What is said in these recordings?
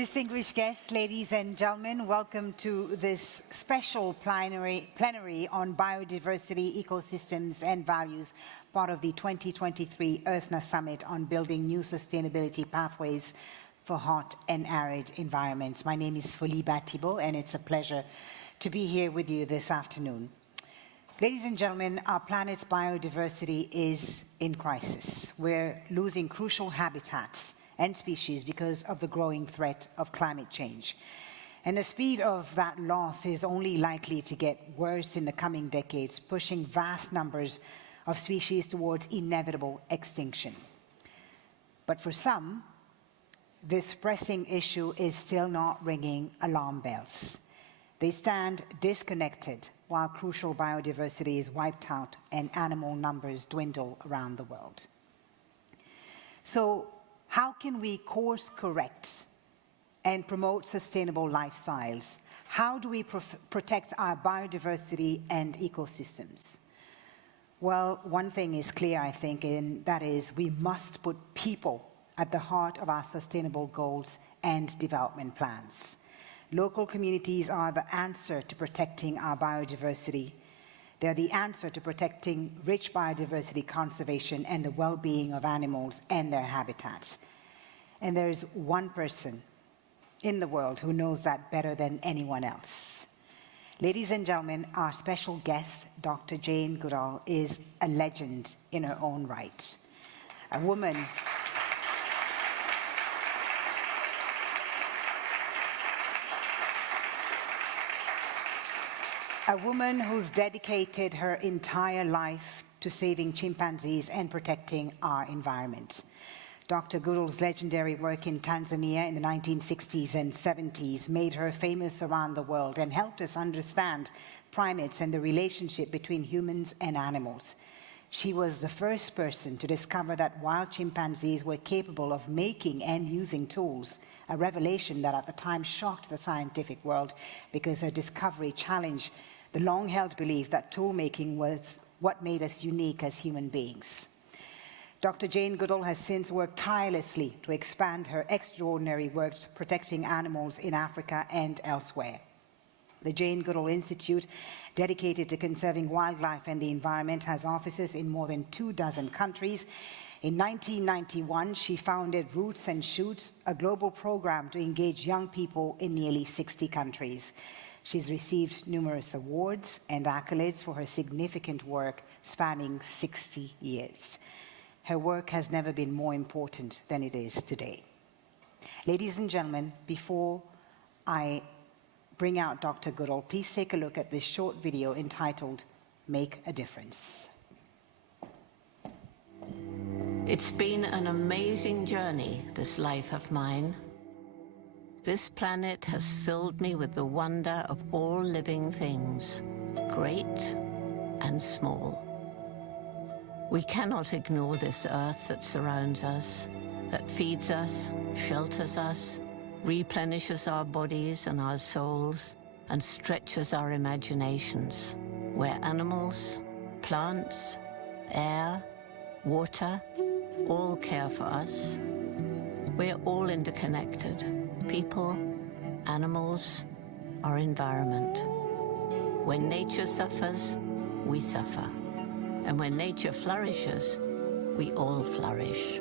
Distinguished guests, ladies and gentlemen, welcome to this special plenary on biodiversity, ecosystems and values, part of the 2023 EarthNA Summit on building new sustainability pathways for hot and arid environments. My name is Foliba Thibault, and it's a pleasure to be here with you this afternoon. Ladies and gentlemen, our planet's biodiversity is in crisis. We're losing crucial habitats and species because of the growing threat of climate change. And the speed of that loss is only likely to get worse in the coming decades, pushing vast numbers of species towards inevitable extinction. But for some, this pressing issue is still not ringing alarm bells. They stand disconnected while crucial biodiversity is wiped out and animal numbers dwindle around the world. So how can we course correct and promote sustainable lifestyles? How do we protect our biodiversity and ecosystems? Well, one thing is clear, I think, and that is we must put people at the heart of our sustainable goals and development plans. Local communities are the answer to protecting our biodiversity. They're the answer to protecting rich biodiversity conservation and the well-being of animals and their habitats. And there's one person in the world who knows that better than anyone else. Ladies and gentlemen, our special guest, Dr. Jane Goodall, is a legend in her own right. A woman who's dedicated her entire life to saving chimpanzees and protecting our environment. Dr. Goodall's legendary work in Tanzania in the 1960s and 70s made her famous around the world and helped us understand primates and the relationship between humans and animals. She was the first person to discover that wild chimpanzees were capable of making and using tools, a revelation that at the time shocked the scientific world because her discovery challenged the long-held belief that tool-making was what made us unique as human beings. Dr. Jane Goodall has since worked tirelessly to expand her extraordinary work protecting animals in Africa and elsewhere. The Jane Goodall Institute, dedicated to conserving wildlife and the environment, has offices in more than 24 countries. In 1991, she founded Roots and Shoots, a global program to engage young people in nearly 60 countries. She's received numerous awards and accolades for her significant work spanning 60 years. Her work has never been more important than it is today. Ladies and gentlemen, before I bring out Dr. Goodall, please take a look at this short video entitled Make a Difference. It's been an amazing journey, this life of mine. This planet has filled me with the wonder of all living things, great and small. We cannot ignore this earth that surrounds us, that feeds us, shelters us, replenishes our bodies and our souls, and stretches our imaginations, where animals, plants, air, water, all care for us. We're all interconnected. People, animals, our environment. When nature suffers, we suffer. And when nature flourishes, we all flourish.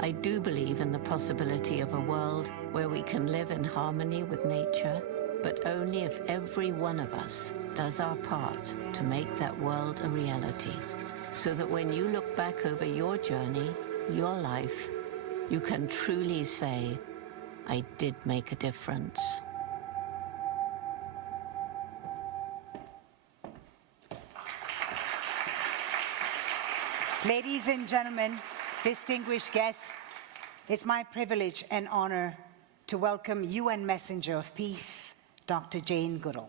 I do believe in the possibility of a world where we can live in harmony with nature, but only if every one of us does our part to make that world a reality, so that when you look back over your journey, your life, you can truly say, I did make a difference. Ladies and gentlemen, distinguished guests, it's my privilege and honor to welcome UN Messenger of Peace, Dr. Jane Goodall.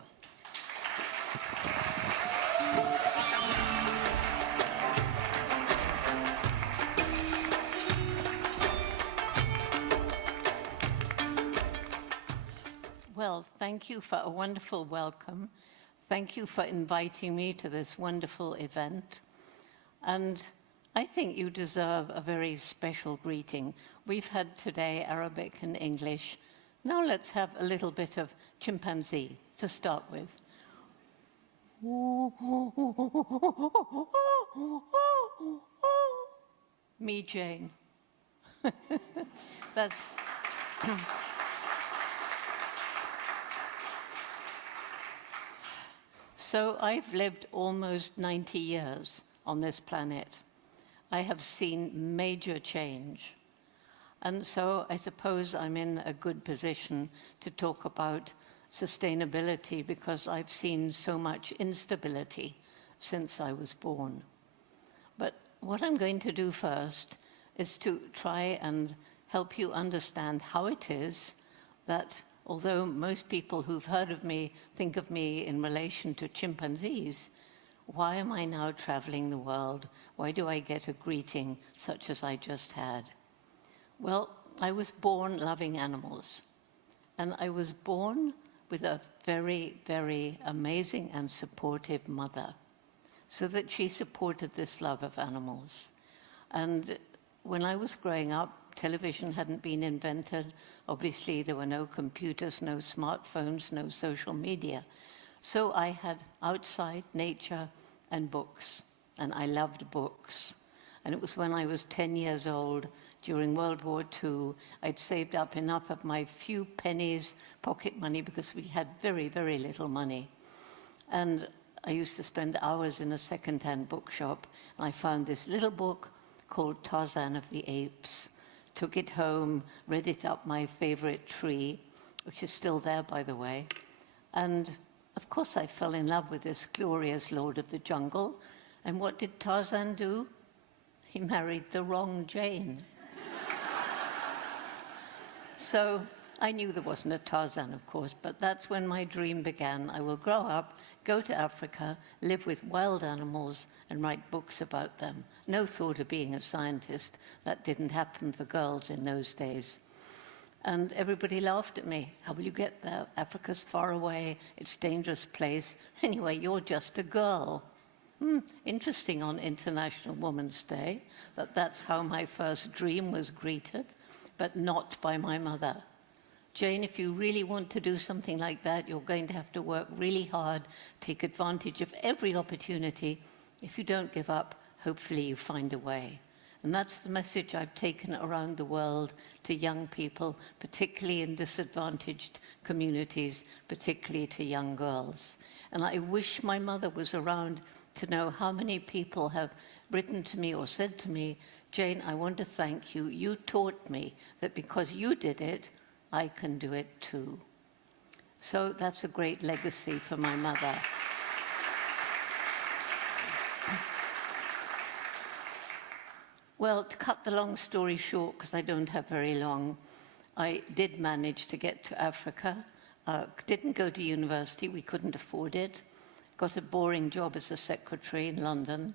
Well, thank you for a wonderful welcome. Thank you for inviting me to this wonderful event. And I think you deserve a very special greeting. We've had today Arabic and English. Now let's have a little bit of chimpanzee to start with. Me, Jane. That's... So I've lived almost 90 years on this planet. I have seen major change. And so I suppose I'm in a good position to talk about sustainability because I've seen so much instability since I was born. But what I'm going to do first is to try and help you understand how it is that although most people who've heard of me think of me in relation to chimpanzees, why am I now traveling the world? Why do I get a greeting such as I just had? Well, I was born loving animals, and I was born with a very, very amazing and supportive mother, so that she supported this love of animals. And when I was growing up, television hadn't been invented. Obviously, there were no computers, no smartphones, no social media. So I had outside nature and books, and I loved books. And it was when I was 10 years old, during World War II, I'd saved up enough of my few pennies, pocket money, because we had very, very little money. And I used to spend hours in a second-hand bookshop, and I found this little book called Tarzan of the Apes. Took it home, read it up my favorite tree, which is still there, by the way. And of course, I fell in love with this glorious Lord of the Jungle. And what did Tarzan do? He married the wrong Jane. So I knew there wasn't a Tarzan, of course, but that's when my dream began. I will grow up, go to Africa, live with wild animals, and write books about them. No thought of being a scientist. That didn't happen for girls in those days. And everybody laughed at me. How will you get there? Africa's far away. It's a dangerous place. Anyway, you're just a girl. Interesting on International Women's Day, that's how my first dream was greeted, but not by my mother. Jane, if you really want to do something like that, you're going to have to work really hard, take advantage of every opportunity. If you don't give up, hopefully you find a way. And that's the message I've taken around the world to young people, particularly in disadvantaged communities, particularly to young girls. And I wish my mother was around to know how many people have written to me or said to me, Jane, I want to thank you. You taught me that because you did it, I can do it too. So that's a great legacy for my mother. Well, to cut the long story short, because I don't have very long, I did manage to get to Africa. Didn't go to university, we couldn't afford it. Got a boring job as a secretary in London.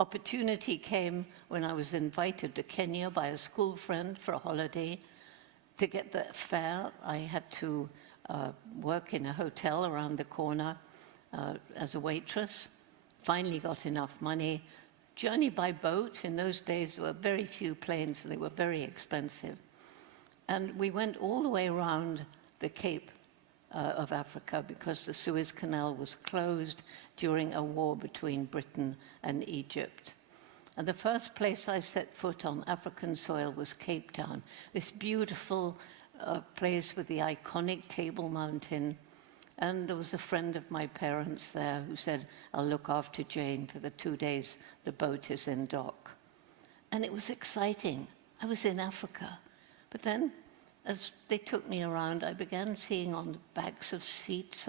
Opportunity came when I was invited to Kenya by a school friend for a holiday. To get the fare, I had to work in a hotel around the corner as a waitress. Finally got enough money. Journey by boat. In those days, there were very few planes, so they were very expensive. And we went all the way around the Cape of Africa because the Suez Canal was closed during a war between Britain and Egypt. And the first place I set foot on African soil was Cape Town, this beautiful place with the iconic Table Mountain. And there was a friend of my parents there who said, I'll look after Jane for the 2 days the boat is in dock. And it was exciting. I was in Africa. But then, as they took me around, I began seeing on the backs of seats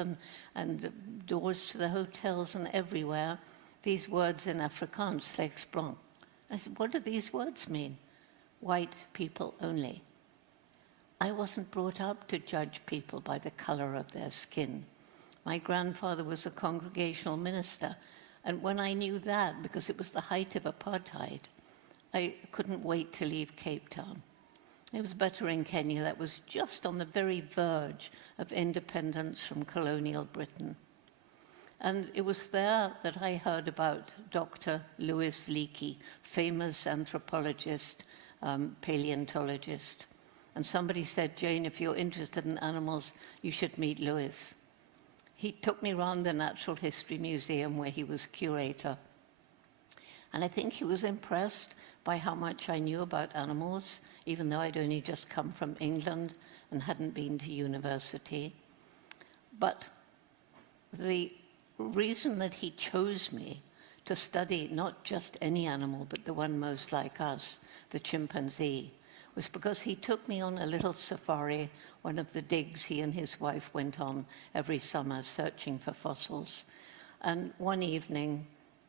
and doors to the hotels and everywhere these words in Afrikaans, legs blanc. I said, what do these words mean? White people only. I wasn't brought up to judge people by the color of their skin. My grandfather was a congregational minister, and when I knew that, because it was the height of apartheid, I couldn't wait to leave Cape Town. It was better in Kenya. That was just on the very verge of independence from colonial Britain. And it was there that I heard about Dr. Louis Leakey, famous anthropologist, paleontologist. And somebody said, Jane, if you're interested in animals, you should meet Louis. He took me around the Natural History Museum where he was curator. And I think he was impressed by how much I knew about animals, even though I'd only just come from England and hadn't been to university. But the reason that he chose me to study not just any animal, but the one most like us, the chimpanzee, was because he took me on a little safari, one of the digs he and his wife went on every summer searching for fossils. And one evening,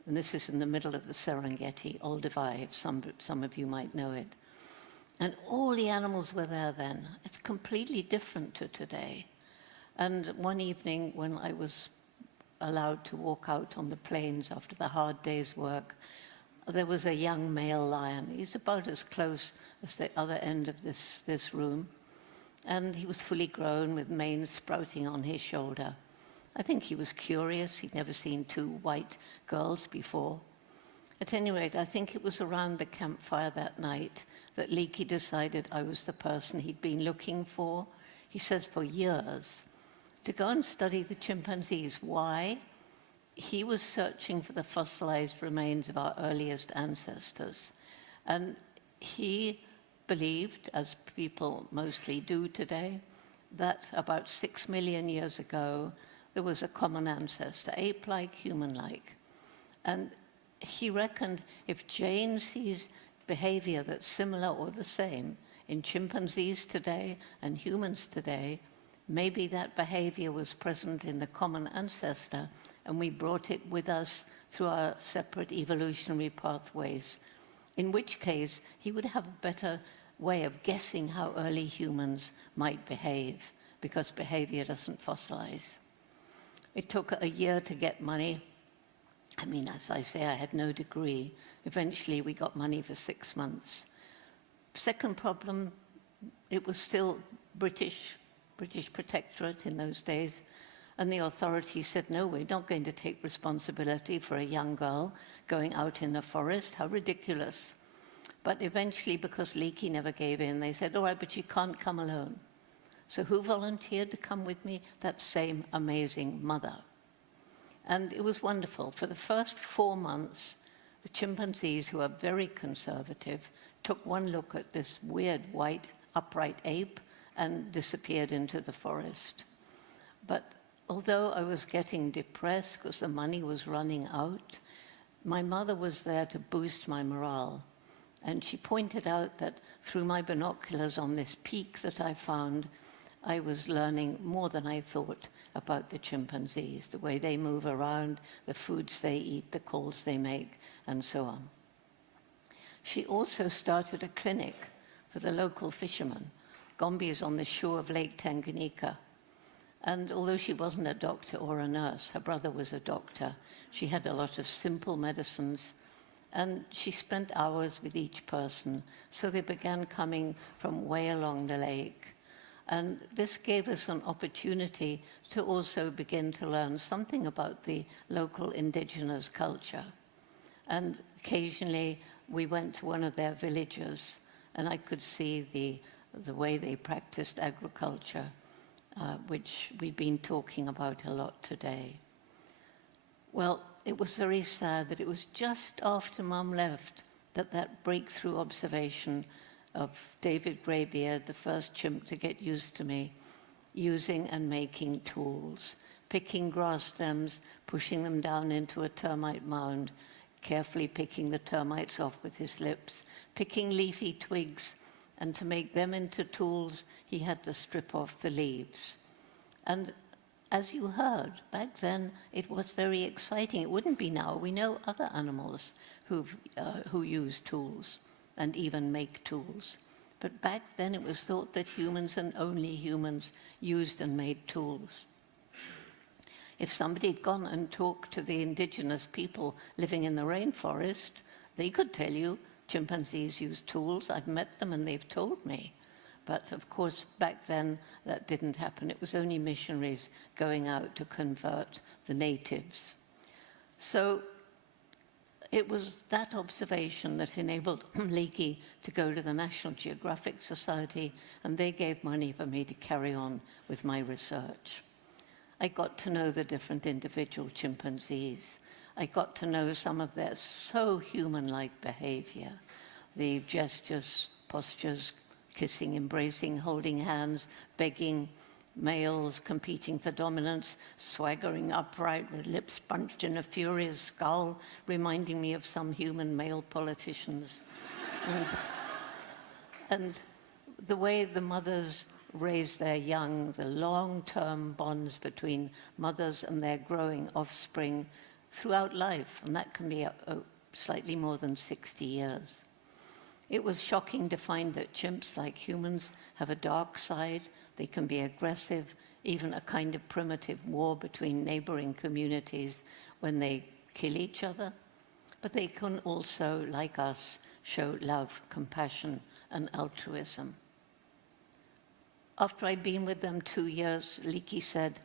and this is in the middle of the Serengeti, Olduvai, some of you might know it, and all the animals were there then. It's completely different to today. And one evening when I was allowed to walk out on the plains after the hard day's work, there was a young male lion. He's about as close as the other end of this room. And he was fully grown with mane sprouting on his shoulder. I think he was curious. He'd never seen two white girls before. At any rate, I think it was around the campfire that night that Leakey decided I was the person he'd been looking for, he says for years, to go and study the chimpanzees. Why? He was searching for the fossilized remains of our earliest ancestors. And he believed, as people mostly do today, that about 6 million years ago, there was a common ancestor, ape-like, human-like. And he reckoned if Jane sees behavior that's similar or the same in chimpanzees today and humans today, maybe that behavior was present in the common ancestor and we brought it with us through our separate evolutionary pathways, in which case he would have a better way of guessing how early humans might behave, because behavior doesn't fossilize. It took a year to get money. I mean, as I say, I had no degree. Eventually, we got money for 6 months. Second problem, it was still British protectorate in those days, and the authorities said, no, we're not going to take responsibility for a young girl going out in the forest. How ridiculous. But eventually, because Leakey never gave in, they said, all right, but you can't come alone. So who volunteered to come with me? That same amazing mother. And it was wonderful. For the first 4 months, the chimpanzees, who are very conservative, took one look at this weird white upright ape and disappeared into the forest. But although I was getting depressed because the money was running out, my mother was there to boost my morale. And she pointed out that through my binoculars on this peak that I found, I was learning more than I thought about the chimpanzees, the way they move around, the foods they eat, the calls they make, and so on. She also started a clinic for the local fishermen. Gombe is on the shore of Lake Tanganyika. And although she wasn't a doctor or a nurse, her brother was a doctor, she had a lot of simple medicines. And she spent hours with each person, so they began coming from way along the lake. And this gave us an opportunity to also begin to learn something about the local indigenous culture. And occasionally we went to one of their villages, and I could see the way they practiced agriculture, which we've been talking about a lot today. Well, it was very sad that it was just after Mum left that breakthrough observation of David Greybeard, the first chimp to get used to me, using and making tools, picking grass stems, pushing them down into a termite mound, carefully picking the termites off with his lips, picking leafy twigs, and to make them into tools, he had to strip off the leaves. And as you heard, back then it was very exciting. It wouldn't be now. We know other animals who use tools and even make tools. But back then it was thought that humans and only humans used and made tools. If somebody had gone and talked to the indigenous people living in the rainforest, they could tell you chimpanzees use tools. I've met them and they've told me. But of course, back then, that didn't happen. It was only missionaries going out to convert the natives. So it was that observation that enabled Leakey to go to the National Geographic Society, and they gave money for me to carry on with my research. I got to know the different individual chimpanzees. I got to know some of their so human-like behavior, the gestures, postures, kissing, embracing, holding hands, begging, males competing for dominance, swaggering upright with lips bunched in a furious scowl, reminding me of some human male politicians. And the way the mothers raise their young, the long-term bonds between mothers and their growing offspring throughout life, and that can be slightly more than 60 years. It was shocking to find that chimps, like humans, have a dark side. They can be aggressive, even a kind of primitive war between neighboring communities when they kill each other. But they can also, like us, show love, compassion, and altruism. After I'd been with them 2 years, Leakey said,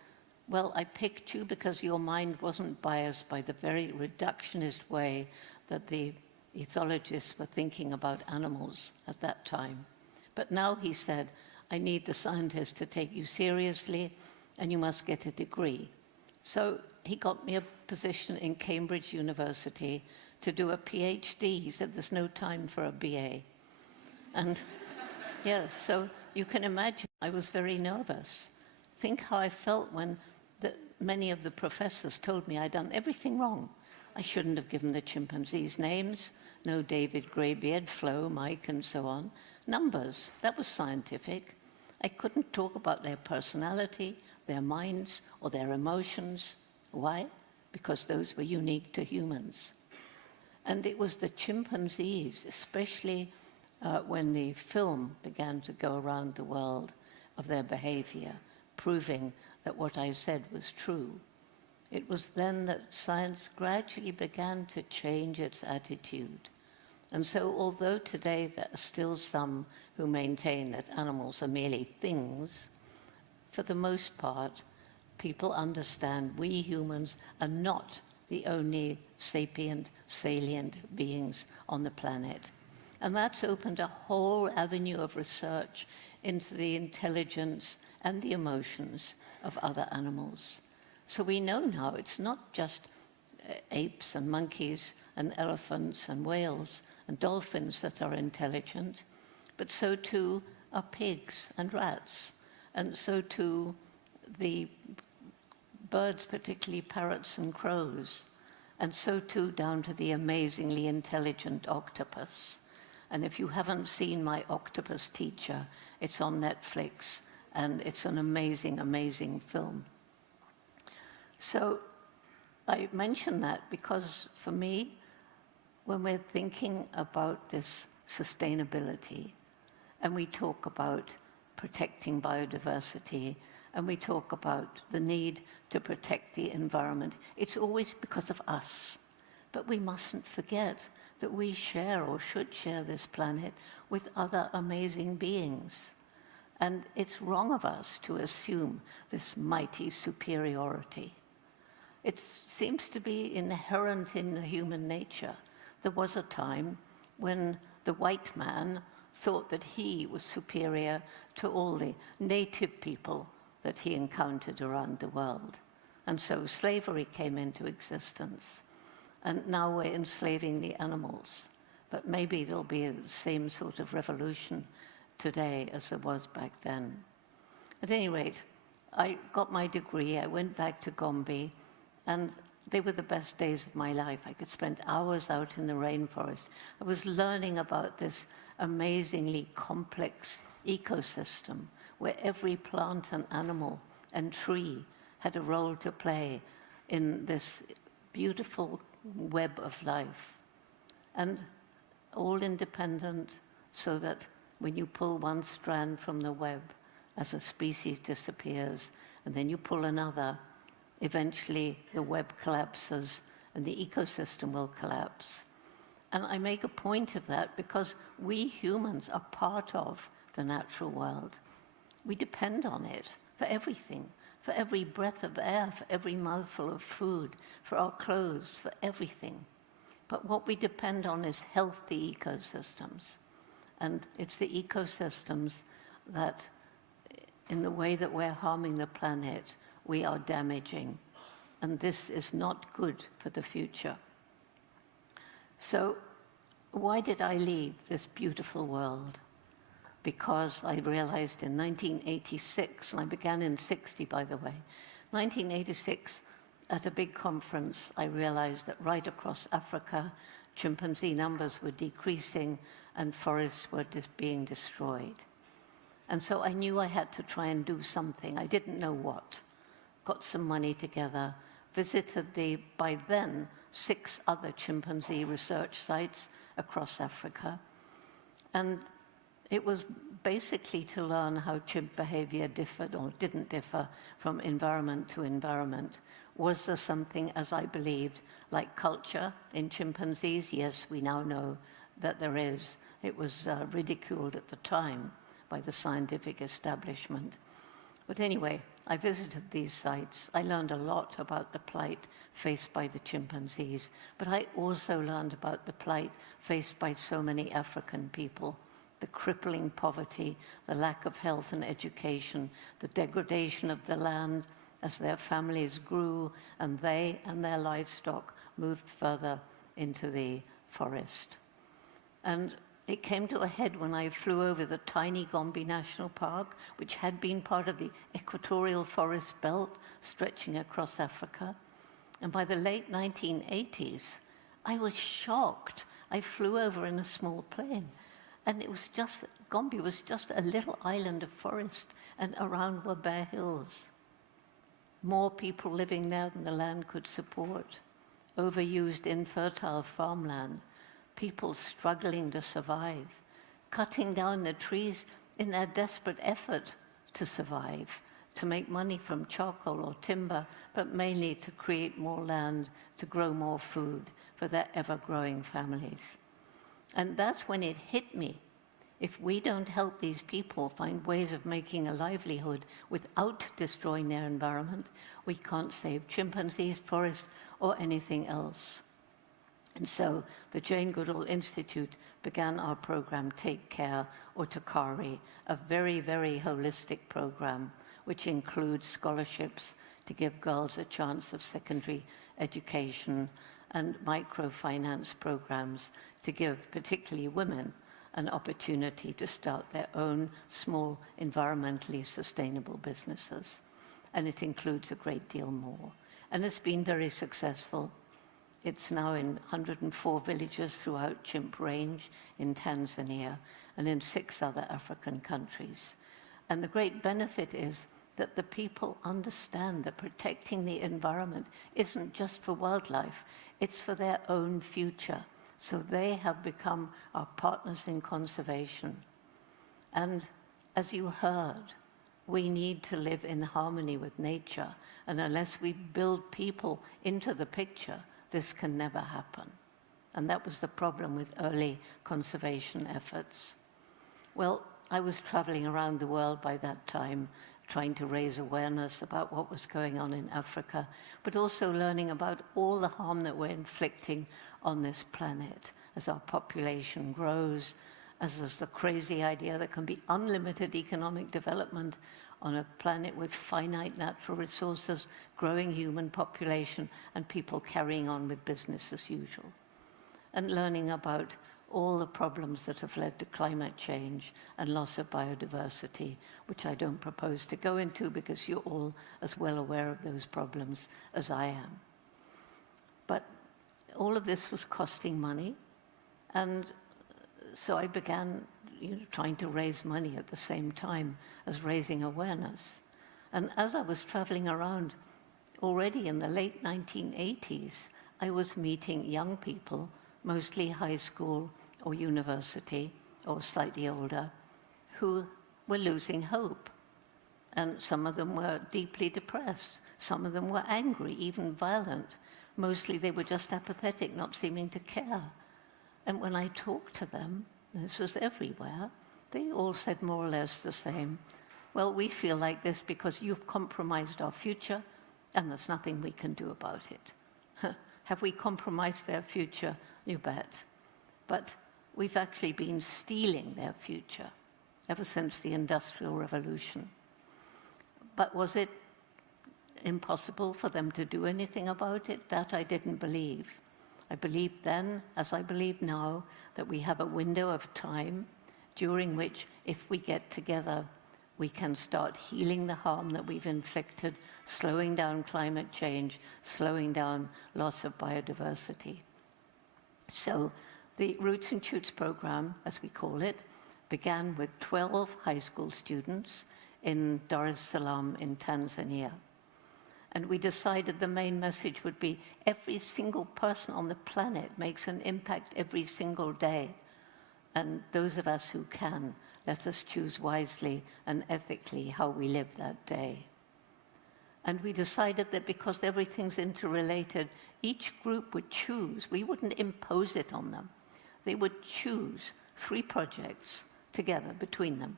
well, I picked you because your mind wasn't biased by the very reductionist way that the ethologists were thinking about animals at that time. But now, he said, I need the scientists to take you seriously, and you must get a degree. So he got me a position in Cambridge University to do a PhD. He said, there's no time for a BA. And yeah, so you can imagine I was very nervous. Think how I felt when many of the professors told me I'd done everything wrong. I shouldn't have given the chimpanzees names, no David Greybeard, Flo, Mike, and so on. Numbers, that was scientific. I couldn't talk about their personality, their minds, or their emotions. Why? Because those were unique to humans. And it was the chimpanzees, especially when the film began to go around the world of their behavior, proving that what I said was true. It was then that science gradually began to change its attitude. And so, although today there are still some who maintain that animals are merely things, for the most part, people understand we humans are not the only sapient, salient beings on the planet. And that's opened a whole avenue of research into the intelligence and the emotions of other animals. So we know now it's not just apes and monkeys and elephants and whales and dolphins that are intelligent, but so too are pigs and rats, and so too the birds, particularly parrots and crows, and so too down to the amazingly intelligent octopus. And if you haven't seen my octopus teacher, it's on Netflix, and it's an amazing, amazing film. So I mention that because for me, when we're thinking about this sustainability, and we talk about protecting biodiversity, and we talk about the need to protect the environment, it's always because of us. But we mustn't forget that we share or should share this planet with other amazing beings. And it's wrong of us to assume this mighty superiority. It seems to be inherent in the human nature. There was a time when the white man thought that he was superior to all the native people that he encountered around the world. And so slavery came into existence. And now we're enslaving the animals. But maybe there'll be the same sort of revolution today as there was back then. At any rate, I got my degree, I went back to Gombe, and they were the best days of my life. I could spend hours out in the rainforest. I was learning about this amazingly complex ecosystem where every plant and animal and tree had a role to play in this beautiful web of life. And all independent, so that when you pull one strand from the web, as a species disappears, and then you pull another, eventually the web collapses and the ecosystem will collapse. And I make a point of that because we humans are part of the natural world. We depend on it for everything, for every breath of air, for every mouthful of food, for our clothes, for everything. But what we depend on is healthy ecosystems. And it's the ecosystems that, in the way that we're harming the planet, we are damaging. And this is not good for the future. So why did I leave this beautiful world? Because I realized in 1986, and I began in 60, by the way, 1986, at a big conference, I realized that right across Africa, chimpanzee numbers were decreasing and forests were being destroyed. And so I knew I had to try and do something. I didn't know what. Got some money together, visited the, by then, 6 other chimpanzee research sites across Africa. And It was basically to learn how chimp behavior differed or didn't differ from environment to environment. Was there something, as I believed, like culture in chimpanzees? Yes, we now know that there is. It was ridiculed at the time by the scientific establishment. But anyway, I visited these sites. I learned a lot about the plight faced by the chimpanzees, but I also learned about the plight faced by so many African people. The crippling poverty, the lack of health and education, the degradation of the land as their families grew and they and their livestock moved further into the forest. And it came to a head when I flew over the tiny Gombe National Park, which had been part of the equatorial forest belt stretching across Africa. And by the late 1980s, I was shocked. I flew over in a small plane. And it was just, Gombe was just a little island of forest, and around were bare hills. More people living there than the land could support. Overused, infertile farmland. People struggling to survive. Cutting down the trees in their desperate effort to survive, to make money from charcoal or timber, but mainly to create more land, to grow more food for their ever-growing families. And that's when it hit me. If we don't help these people find ways of making a livelihood without destroying their environment, we can't save chimpanzees, forests, or anything else. And so the Jane Goodall Institute began our program, Take Care, or Takari, a very, very holistic program, which includes scholarships to give girls a chance of secondary education and microfinance programs to give particularly women an opportunity to start their own small, environmentally sustainable businesses. And it includes a great deal more. And it's been very successful. It's now in 104 villages throughout Chimp Range in Tanzania and in 6 other African countries. And the great benefit is that the people understand that protecting the environment isn't just for wildlife, it's for their own future. So they have become our partners in conservation. And as you heard, we need to live in harmony with nature. And unless we build people into the picture, this can never happen. And that was the problem with early conservation efforts. Well, I was traveling around the world by that time, trying to raise awareness about what was going on in Africa, but also learning about all the harm that we're inflicting on this planet as our population grows, as there's the crazy idea there can be unlimited economic development on a planet with finite natural resources, growing human population, and people carrying on with business as usual. And learning about all the problems that have led to climate change and loss of biodiversity, which I don't propose to go into because you're all as well aware of those problems as I am. But all of this was costing money, and so I began trying to raise money at the same time as raising awareness. And as I was traveling around, already in the late 1980s, I was meeting young people, mostly high school or university or slightly older, who were losing hope. And some of them were deeply depressed. Some of them were angry, even violent. Mostly they were just apathetic, not seeming to care. And when I talked to them, this was everywhere, they all said more or less the same. Well, we feel like this because you've compromised our future, and there's nothing we can do about it. Have we compromised their future? You bet. But we've actually been stealing their future ever since the Industrial Revolution. But was it impossible for them to do anything about it? That I didn't believe. I believed then, as I believe now, that we have a window of time during which, if we get together, we can start healing the harm that we've inflicted, slowing down climate change, slowing down loss of biodiversity. So the Roots and Shoots program, as we call it, began with 12 high school students in Dar es Salaam in Tanzania. And we decided the main message would be every single person on the planet makes an impact every single day. And those of us who can Let us choose wisely and ethically how we live that day. And we decided that because everything's interrelated, each group would choose. We wouldn't impose it on them. They would choose 3 projects together between them.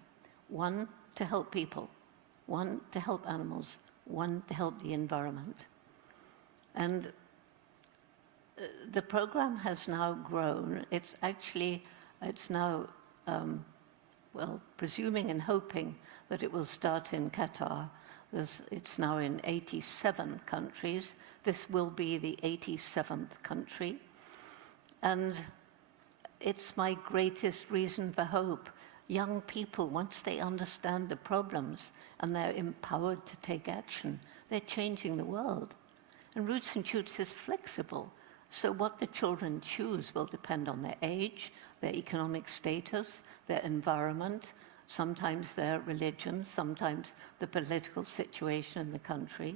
1 to help people, 1 to help animals, 1 to help the environment. And the program has now grown. It's now, presuming and hoping that it will start in Qatar. It's now in 87 countries. This will be the 87th country. And it's my greatest reason for hope. Young people, once they understand the problems and they're empowered to take action, they're changing the world. And Roots and Shoots is flexible. So what the children choose will depend on their age, their economic status, their environment, sometimes their religion, sometimes the political situation in the country.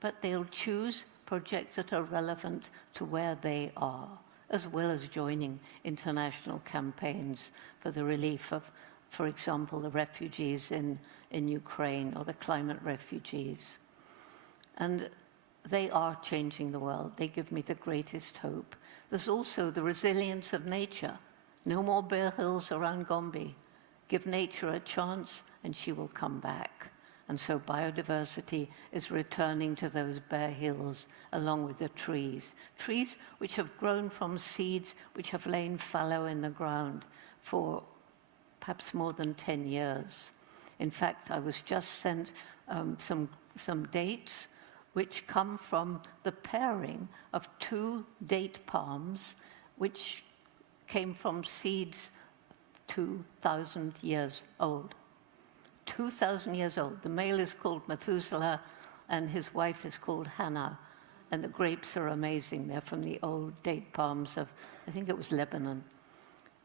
But they'll choose projects that are relevant to where they are, as well as joining international campaigns for the relief of, for example, the refugees in Ukraine or the climate refugees. And they are changing the world. They give me the greatest hope. There's also the resilience of nature. No more bare hills around Gombe. Give nature a chance and she will come back. And so biodiversity is returning to those bare hills along with the trees. Trees which have grown from seeds which have lain fallow in the ground for perhaps more than 10 years. In fact, I was just sent some dates which come from the pairing of 2 date palms which came from seeds 2,000 years old. 2,000 years old. The male is called Methuselah and his wife is called Hannah. And the grapes are amazing. They're from the old date palms of, I think it was Lebanon.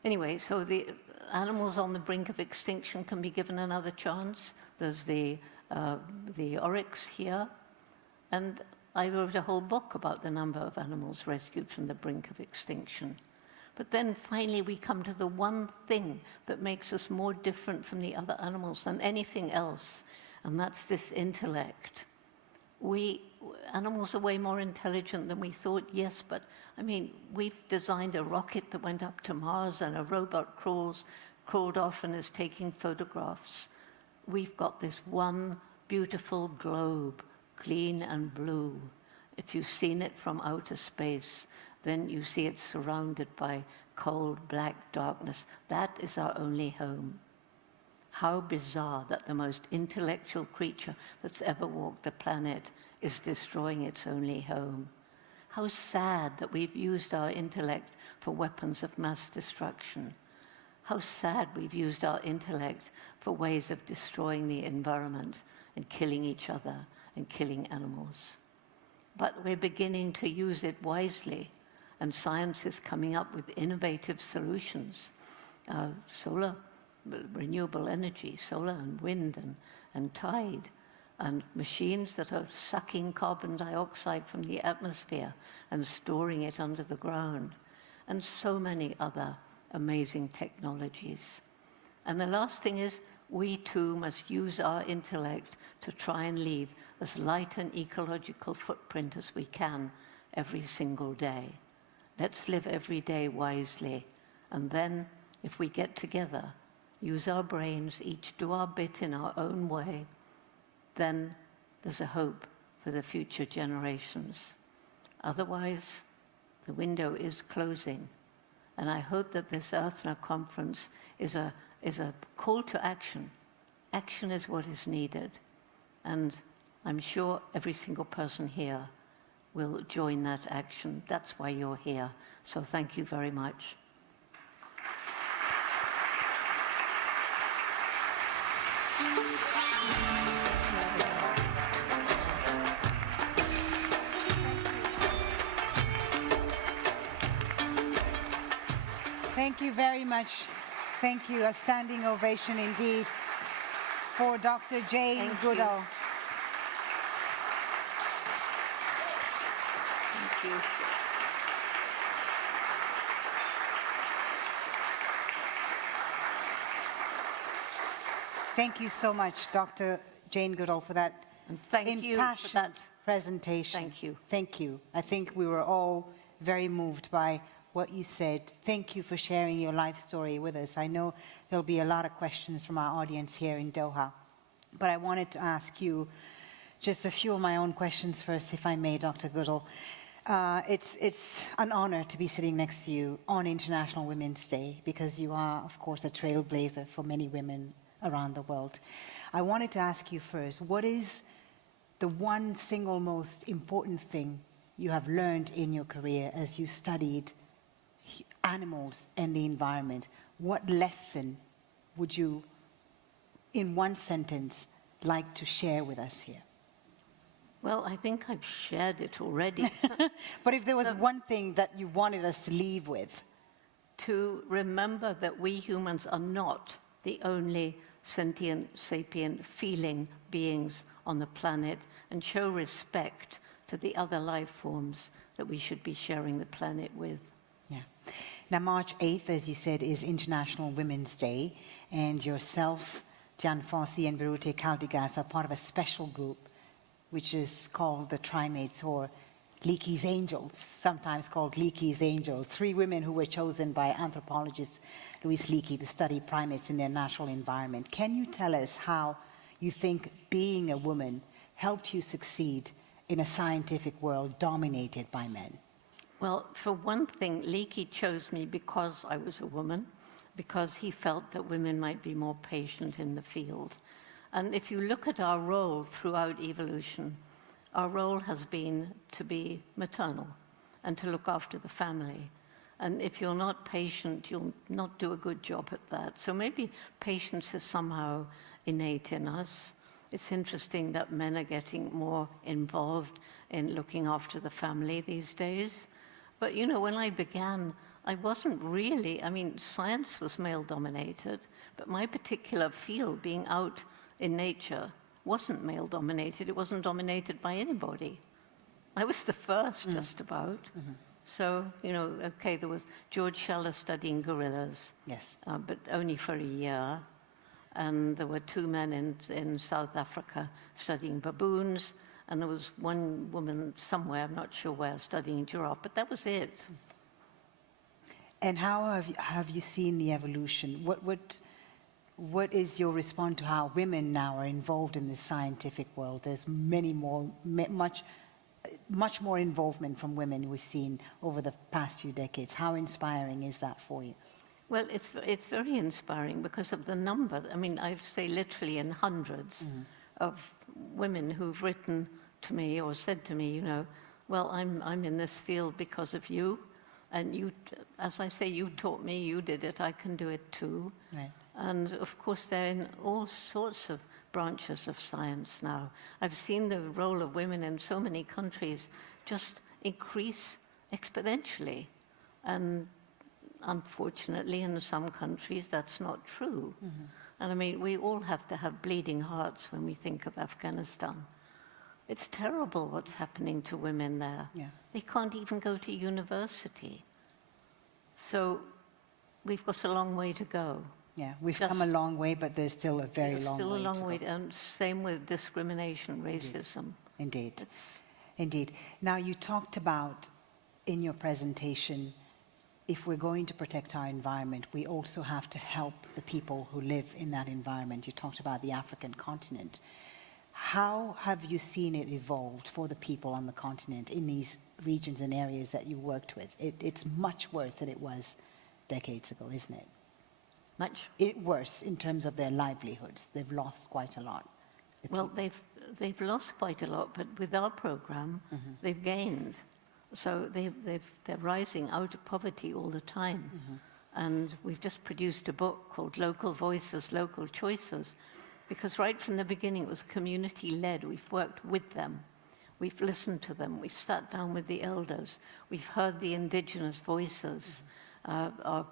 Anyway, so the animals on the brink of extinction can be given another chance. There's the oryx here. And I wrote a whole book about the number of animals rescued from the brink of extinction. But then finally we come to the one thing that makes us more different from the other animals than anything else, and that's this intellect. Animals are way more intelligent than we thought, yes, but I mean, we've designed a rocket that went up to Mars and a robot crawled off and is taking photographs. We've got this one beautiful globe, clean and blue. If you've seen it from outer space, then you see it surrounded by cold, black darkness. That is our only home. How bizarre that the most intellectual creature that's ever walked the planet is destroying its only home. How sad that we've used our intellect for weapons of mass destruction. How sad we've used our intellect for ways of destroying the environment and killing each other and killing animals. But we're beginning to use it wisely, and science is coming up with innovative solutions. Solar, renewable energy, solar and wind and tide, and machines that are sucking carbon dioxide from the atmosphere and storing it under the ground, and so many other amazing technologies. And the last thing is, we too must use our intellect to try and leave as light an ecological footprint as we can every single day. Let's live every day wisely, and then, if we get together, use our brains, each do our bit in our own way, then there's a hope for the future generations. Otherwise, the window is closing, and I hope that this Earthner conference is a call to action. Action is what is needed, and I'm sure every single person here will join that action. That's why you're here. So thank you very much. Thank you very much. Thank you. A standing ovation indeed for Dr. Jane Goodall. Thank you. Thank you so much, Dr. Jane Goodall, for that And thank you for impassioned that. presentation. Thank you. Thank you. I think we were all very moved by what you said. Thank you for sharing your life story with us. I know there'll be a lot of questions from our audience here in Doha, but I wanted to ask you just a few of my own questions first, if I may, Dr. Goodall. It's an honor to be sitting next to you on International Women's Day because you are, of course, a trailblazer for many women around the world. I wanted to ask you first, what is the one single most important thing you have learned in your career as you studied animals and the environment? What lesson would you, in one sentence, like to share with us here? Well, I think I've shared it already. But if there was one thing that you wanted us to leave with? To remember that we humans are not the only sentient, sapient, feeling beings on the planet, and show respect to the other life forms that we should be sharing the planet with. Yeah. Now, March 8th, as you said, is International Women's Day, and yourself, Gian Fossi and Birute Caldigas are part of a special group which is called the Trimates, or Leakey's Angels, sometimes called Leakey's Angels, 3 women who were chosen by anthropologist Louis Leakey to study primates in their natural environment. Can you tell us how you think being a woman helped you succeed in a scientific world dominated by men? Well, for one thing, Leakey chose me because I was a woman, because he felt that women might be more patient in the field. And if you look at our role throughout evolution, our role has been to be maternal and to look after the family. And if you're not patient, you'll not do a good job at that. So maybe patience is somehow innate in us. It's interesting that men are getting more involved in looking after the family these days. But you know, when I began, I wasn't really, I mean, science was male-dominated, but my particular field, being out in nature, wasn't male-dominated. It wasn't dominated by anybody. I was the first, just about. So, you know, okay, there was George Scheller studying gorillas, Yes. but only for a year. And there were 2 men in South Africa studying baboons, and there was 1 woman somewhere, I'm not sure where, studying giraffe, but that was it. And how have you seen the evolution? What is your response to how women now are involved in the scientific world? There's much more involvement from women we've seen over the past few decades. How inspiring is that for you? Well, it's very inspiring because of the number. I mean, I'd say literally in hundreds of women who've written to me or said to me, you know, well, I'm in this field because of you, and you, as I say, you taught me, you did it, I can do it too. Right. And of course, they're in all sorts of branches of science now. I've seen the role of women in so many countries just increase exponentially. And unfortunately, in some countries, that's not true. And I mean, we all have to have bleeding hearts when we think of Afghanistan. It's terrible what's happening to women there. Yeah. They can't even go to university. So we've got a long way to go. Yeah, we've come a long way, but there's still a very long way to go. Still a long way, and same with discrimination, racism. Indeed. Indeed. Now, you talked about, in your presentation, if we're going to protect our environment, we also have to help the people who live in that environment. You talked about the African continent. How have you seen it evolved for the people on the continent in these regions and areas that you worked with? It's much worse than it was decades ago, isn't it? Much worse in terms of their livelihoods. They've lost quite a lot. Well, they've lost quite a lot, but with our program, they've gained. So they're rising out of poverty all the time. And we've just produced a book called Local Voices, Local Choices, because right from the beginning it was community-led. We've worked with them. We've listened to them. We've sat down with the elders. We've heard the indigenous voices. Our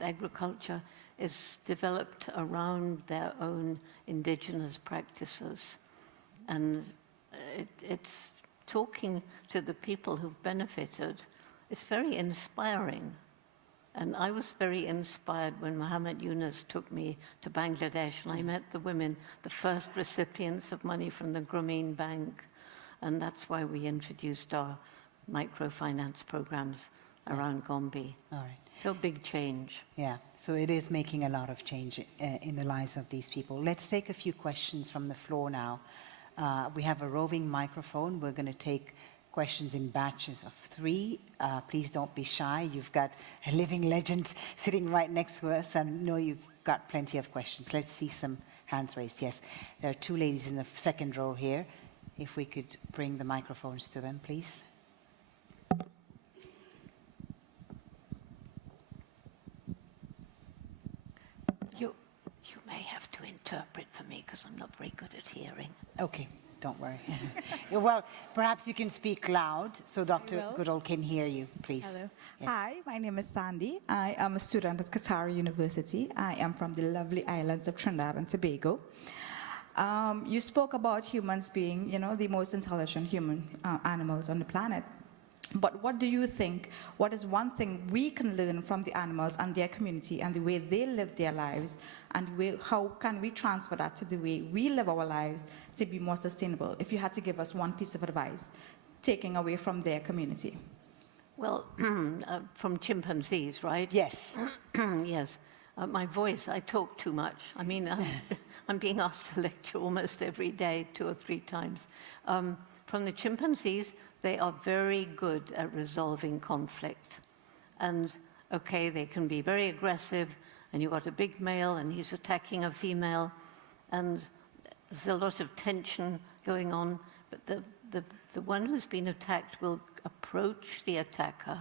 agriculture is developed around their own indigenous practices. And it's talking to the people who've benefited. It's very inspiring. And I was very inspired when Muhammad Yunus took me to Bangladesh, and I met the women, the first recipients of money from the Grameen Bank. And that's why we introduced our microfinance programs around Gombe. All right. So big change. Yeah, so it is making a lot of change in the lives of these people. Let's take a few questions from the floor now. We have a roving microphone. We're going to take questions in batches of 3. Please don't be shy. You've got a living legend sitting right next to us. I know you've got plenty of questions. Let's see some hands raised. Yes, there are 2 ladies in the second row here. If we could bring the microphones to them, please. You may have to interpret for me because I'm not very good at hearing. Okay, don't worry. Well, perhaps you can speak loud so Dr. Goodall can hear you, please. Hello. Yes. Hi, my name is Sandy. I am a student at Qatar University. I am from the lovely islands of Trinidad and Tobago. You spoke about humans being, the most intelligent human animals on the planet. But what do you think, what is one thing we can learn from the animals and their community and the way they live their lives, and how can we transfer that to the way we live our lives to be more sustainable? If you had to give us one piece of advice, taking away from their community. Well, from chimpanzees, right? Yes. Yes. My voice, I talk too much. I mean, I'm being asked to lecture almost every day, 2 or 3 times. From the chimpanzees, they are very good at resolving conflict. And, okay, they can be very aggressive, and you've got a big male, and he's attacking a female, and there's a lot of tension going on, but the one who's been attacked will approach the attacker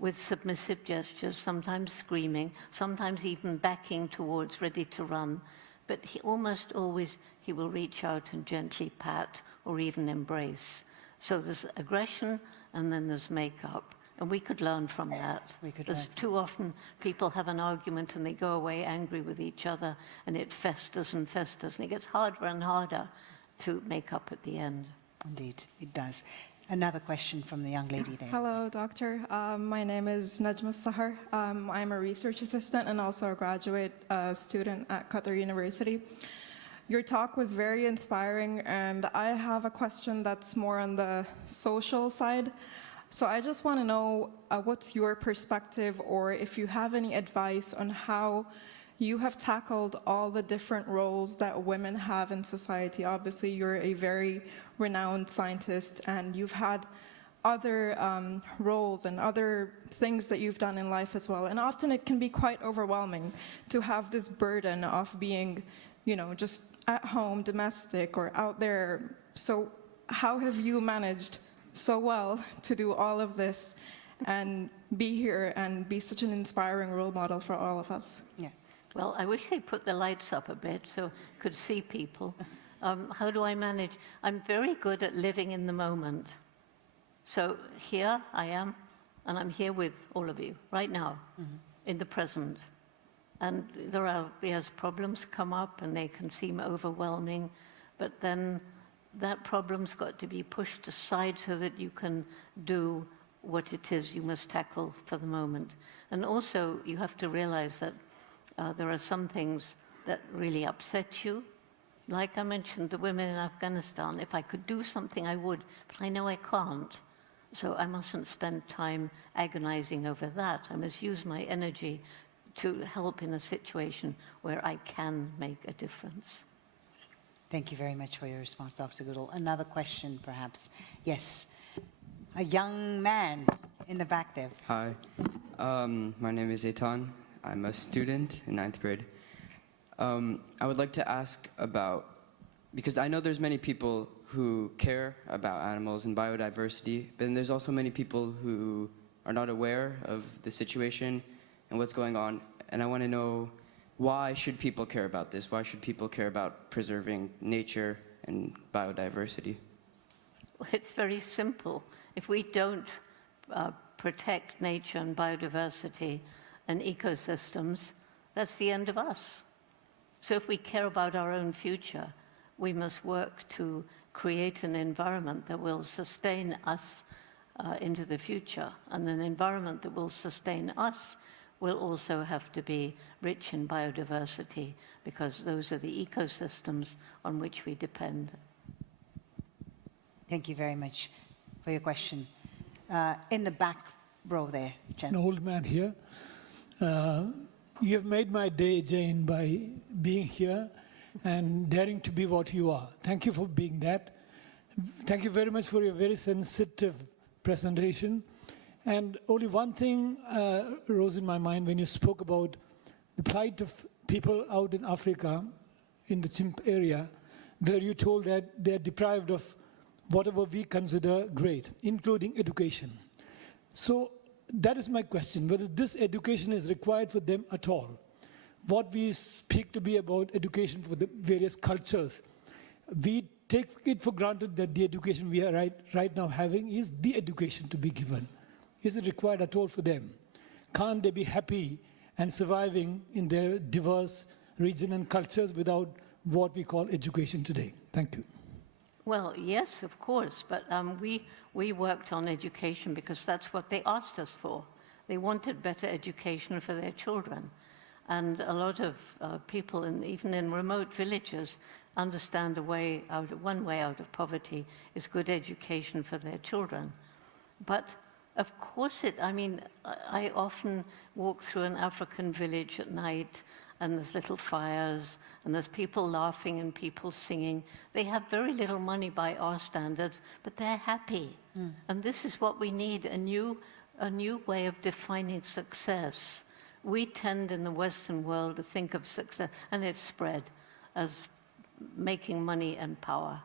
with submissive gestures, sometimes screaming, sometimes even backing towards, ready to run. But almost always he will reach out and gently pat or even embrace. So there's aggression and then there's makeup. And we could learn from that. Because too often people have an argument and they go away angry with each other, and it festers and festers, and it gets harder and harder to make up at the end. Indeed, it does. Another question from the young lady there. Hello, doctor. My name is Najma Sahar. I'm a research assistant and also a graduate student at Qatar University. Your talk was very inspiring, and I have a question that's more on the social side. So I just want to know what's your perspective, or if you have any advice on how you have tackled all the different roles that women have in society. Obviously, you're a very renowned scientist, and you've had other roles and other things that you've done in life as well. And often it can be quite overwhelming to have this burden of being, just at home, domestic, or out there. So how have you managed so well to do all of this and be here and be such an inspiring role model for all of us? Yeah. Well, I wish they put the lights up a bit so I could see people. How do I manage? I'm very good at living in the moment. So here I am, and I'm here with all of you right now, in the present. And as problems come up and they can seem overwhelming, but then that problem's got to be pushed aside so that you can do what it is you must tackle for the moment. And also you have to realize that there are some things that really upset you. Like I mentioned, the women in Afghanistan, if I could do something, I would, but I know I can't. So I mustn't spend time agonizing over that. I must use my energy to help in a situation where I can make a difference. Thank you very much for your response, Dr. Goodall. Another question, perhaps. Yes, a young man in the back there. Hi, my name is Eitan. I'm a student in 9th grade. I would like to ask about, because I know there's many people who care about animals and biodiversity, but then there's also many people who are not aware of the situation and what's going on. And I want to know, why should people care about this? Why should people care about preserving nature and biodiversity? Well, it's very simple. If we don't protect nature and biodiversity and ecosystems, that's the end of us. So if we care about our own future, we must work to create an environment that will sustain us into the future. And an environment that will sustain us will also have to be rich in biodiversity, because those are the ecosystems on which we depend. Thank you very much for your question. In the back row there, Jen. An old man here. You have made my day, Jane, by being here and daring to be what you are. Thank you for being that. Thank you very much for your very sensitive presentation. And only one thing rose in my mind when you spoke about the plight of people out in Africa, in the chimp area, where you told that they're deprived of whatever we consider great, including education. So that is my question, whether this education is required for them at all. What we speak to be about education for the various cultures, we take it for granted that the education we are right now having is the education to be given. Is it required at all for them? Can't they be happy and surviving in their diverse region and cultures without what we call education today? Thank you. Well, yes, of course, but we worked on education because that's what they asked us for. They wanted better education for their children. And a lot of people, even in remote villages, understand one way out of poverty is good education for their children. But of course I often walk through an African village at night, and there's little fires, and there's people laughing and people singing. They have very little money by our standards, but they're happy. And this is what we need, a new way of defining success. We tend in the Western world to think of success, and it's spread as making money and power.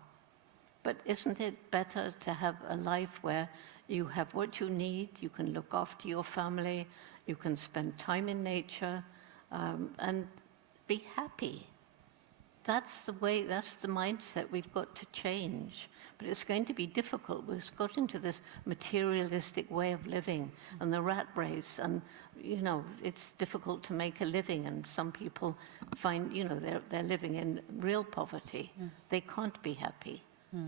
But isn't it better to have a life where you have what you need, you can look after your family, you can spend time in nature, and be happy? That's the way, that's the mindset we've got to change. But it's going to be difficult. We've got into this materialistic way of living and the rat race, and it's difficult to make a living, and some people find they're living in real poverty. They can't be happy.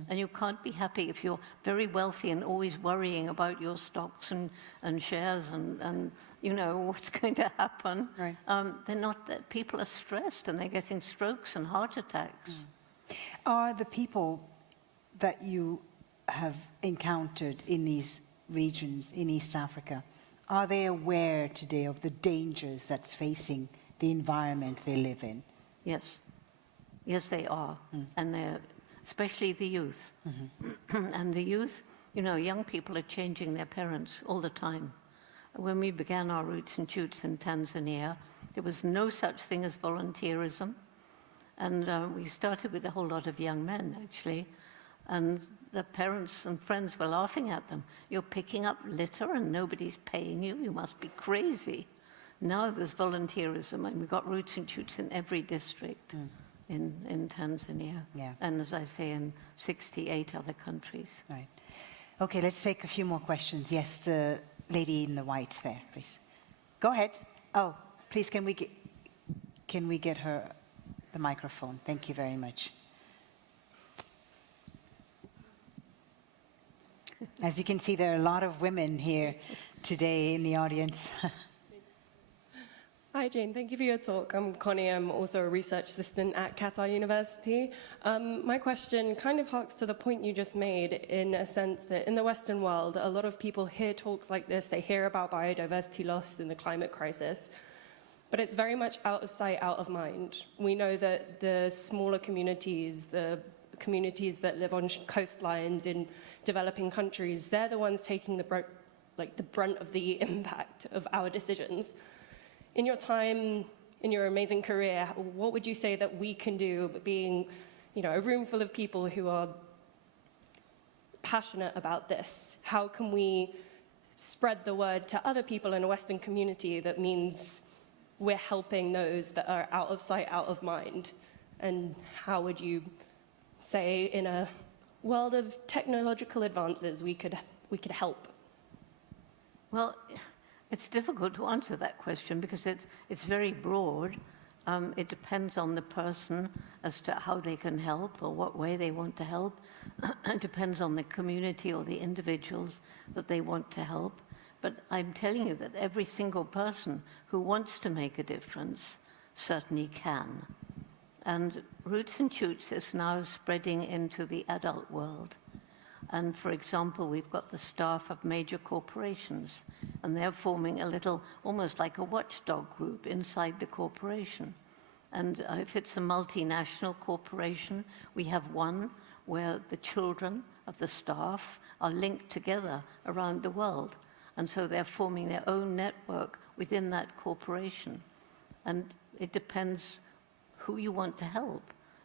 And you can't be happy if you're very wealthy and always worrying about your stocks and shares and what's going to happen. Right. People are stressed and they're getting strokes and heart attacks. Are the people that you have encountered in these regions in East Africa, are they aware today of the dangers that's facing the environment they live in? Yes. Yes, they are. And they're, especially the youth. And the youth, young people are changing their parents all the time. When we began our roots and shoots in Tanzania, there was no such thing as volunteerism. And we started with a whole lot of young men, actually. And the parents and friends were laughing at them. You're picking up litter and nobody's paying you. You must be crazy. Now there's volunteerism, and we've got roots and shoots in every district in Tanzania. Yeah. And as I say, in 68 other countries. Right. Okay, let's take a few more questions. Yes, the lady in the white there, please. Go ahead. Oh, please, can we get her the microphone? Thank you very much. As you can see, there are a lot of women here today in the audience. Hi, Jane. Thank you for your talk. I'm Connie. I'm also a research assistant at Qatar University. My question kind of harks to the point you just made, in a sense that in the Western world, a lot of people hear talks like this. They hear about biodiversity loss and the climate crisis, but it's very much out of sight, out of mind. We know that the smaller communities, the communities that live on coastlines in developing countries, they're the ones taking the brunt of the impact of our decisions. In your time, in your amazing career, what would you say that we can do, being, a room full of people who are passionate about this? How can we spread the word to other people in a Western community that means we're helping those that are out of sight, out of mind? And how would you say, in a world of technological advances, we could help? Well, it's difficult to answer that question because it's very broad. It depends on the person as to how they can help or what way they want to help. It depends on the community or the individuals that they want to help. But I'm telling you that every single person who wants to make a difference certainly can. And Roots and Shoots is now spreading into the adult world. And for example, we've got the staff of major corporations, and they're forming a little, almost like a watchdog group inside the corporation. And if it's a multinational corporation, we have one where the children of the staff are linked together around the world. And so they're forming their own network within that corporation. And it depends who you want to help.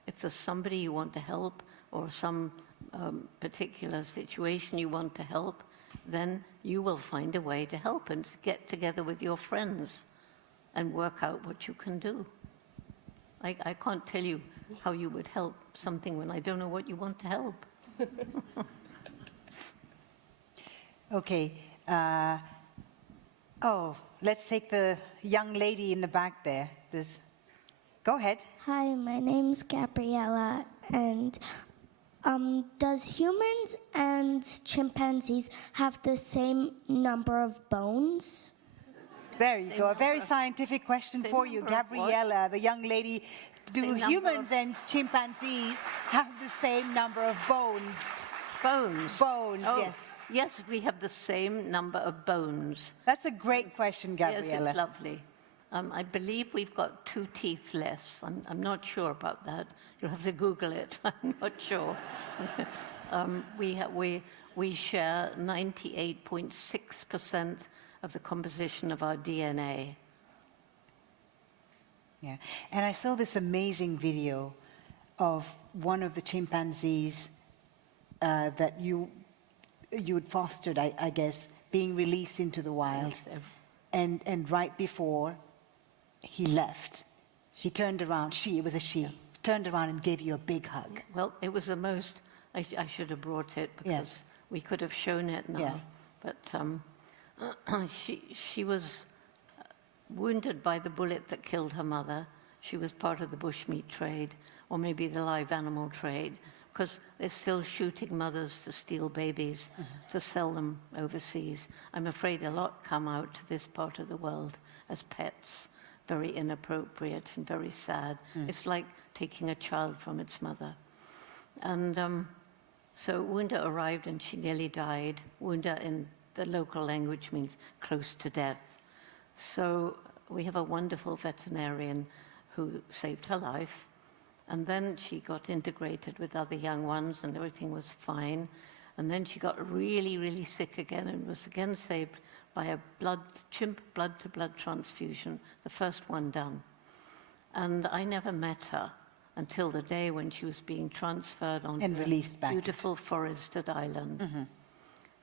If there's somebody you want to help, or some particular situation you want to help, then you will find a way to help and get together with your friends and work out what you can do. I can't tell you how you would help something when I don't know what you want to help. Okay. Let's take the young lady in the back there. Go ahead. Hi, my name's Gabriella, and does humans and chimpanzees have the same number of bones? There you go. A very scientific question for you, Gabriella, the young lady. Do humans and chimpanzees have the same number of bones? Bones? Bones, Oh, yes. Yes, we have the same number of bones. That's a great question, Gabriella. Yes, it's lovely. I believe we've got 2 teeth less. I'm not sure about that. You'll have to Google it. I'm not sure. We share 98.6% of the composition of our DNA. Yeah, and I saw this amazing video of one of the chimpanzees that you had fostered, I guess, being released into the wild. Yes. And right before he left, he turned around, it was a she, turned around and gave you a big hug. Well, it was the most, I should have brought it because we could have shown it now. Yeah. But she was wounded by the bullet that killed her mother. She was part of the bushmeat trade, or maybe the live animal trade, because they're still shooting mothers to steal babies, to sell them overseas. I'm afraid a lot come out to this part of the world as pets, very inappropriate and very sad. It's like taking a child from its mother. And so Wunda arrived and she nearly died. Wunda in the local language means close to death. So we have a wonderful veterinarian who saved her life. And then she got integrated with other young ones and everything was fine. And then she got really, really sick again and was again saved by a chimp blood-to-blood transfusion, the first one done. And I never met her until the day when she was being transferred on And released back. Beautiful forested island.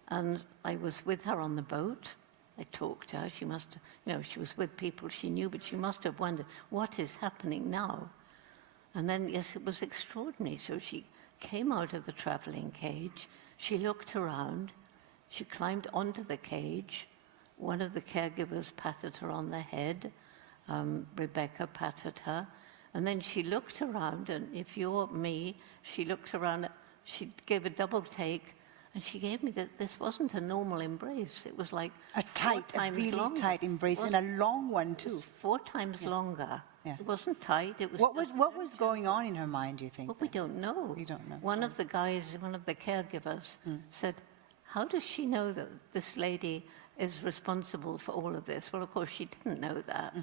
And I was with her on the boat. I talked to her. She must, she was with people she knew, but she must have wondered, what is happening now? And then, yes, it was extraordinary. So she came out of the traveling cage. She looked around. She climbed onto the cage. One of the caregivers patted her on the head. Rebecca patted her. And then she looked around, and if you're me, she looked around, she gave a double take, and she gave me this wasn't a normal embrace. It was like a really longer. tight embrace, and a long one too. It was 4 times longer. Yeah. It wasn't tight. It was. What was going on in her mind, do you think? Well, we don't know. We don't know. One of the caregivers said, how does she know that this lady is responsible for all of this? Well, of course, she didn't know that.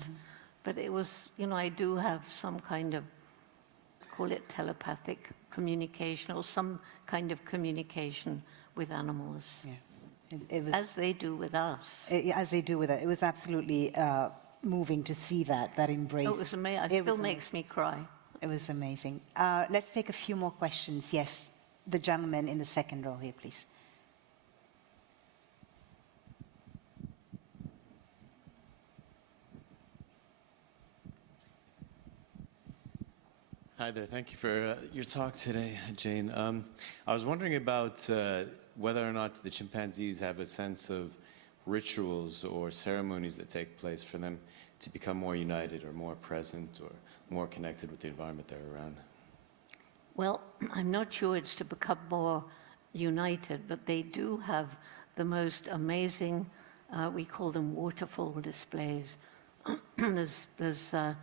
But it was, I do have some kind of, call it telepathic communication or some kind of communication with animals. Yeah. It was, as they do with us. As they do with it. It was absolutely moving to see that embrace. It was amazing. It still makes me cry. It was amazing. Let's take a few more questions. Yes, the gentleman in the second row here, please. Hi there. Thank you for your talk today, Jane. I was wondering about whether or not the chimpanzees have a sense of rituals or ceremonies that take place for them to become more united or more present or more connected with the environment they're around. Well, I'm not sure it's to become more united, but they do have the most amazing, we call them waterfall displays, there's a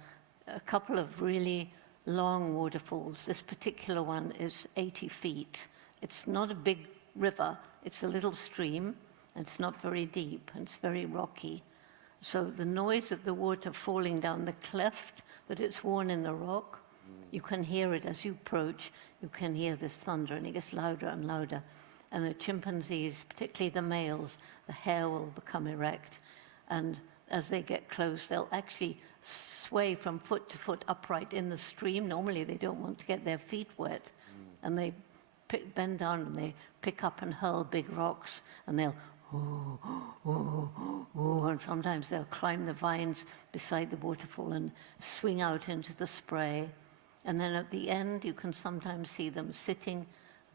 couple of really long waterfalls. This particular one is 80 feet. It's not a big river, it's a little stream, and it's not very deep, and it's very rocky. So the noise of the water falling down the cleft that it's worn in the rock, you can hear it as you approach, you can hear this thunder, and it gets louder and louder. And the chimpanzees, particularly the males, the hair will become erect, and as they get close, they'll actually sway from foot to foot upright in the stream. Normally, they don't want to get their feet wet, and they bend down and they pick up and hurl big rocks, and they'll ooh, ooh, ooh, and sometimes they'll climb the vines beside the waterfall and swing out into the spray. And then at the end, you can sometimes see them sitting,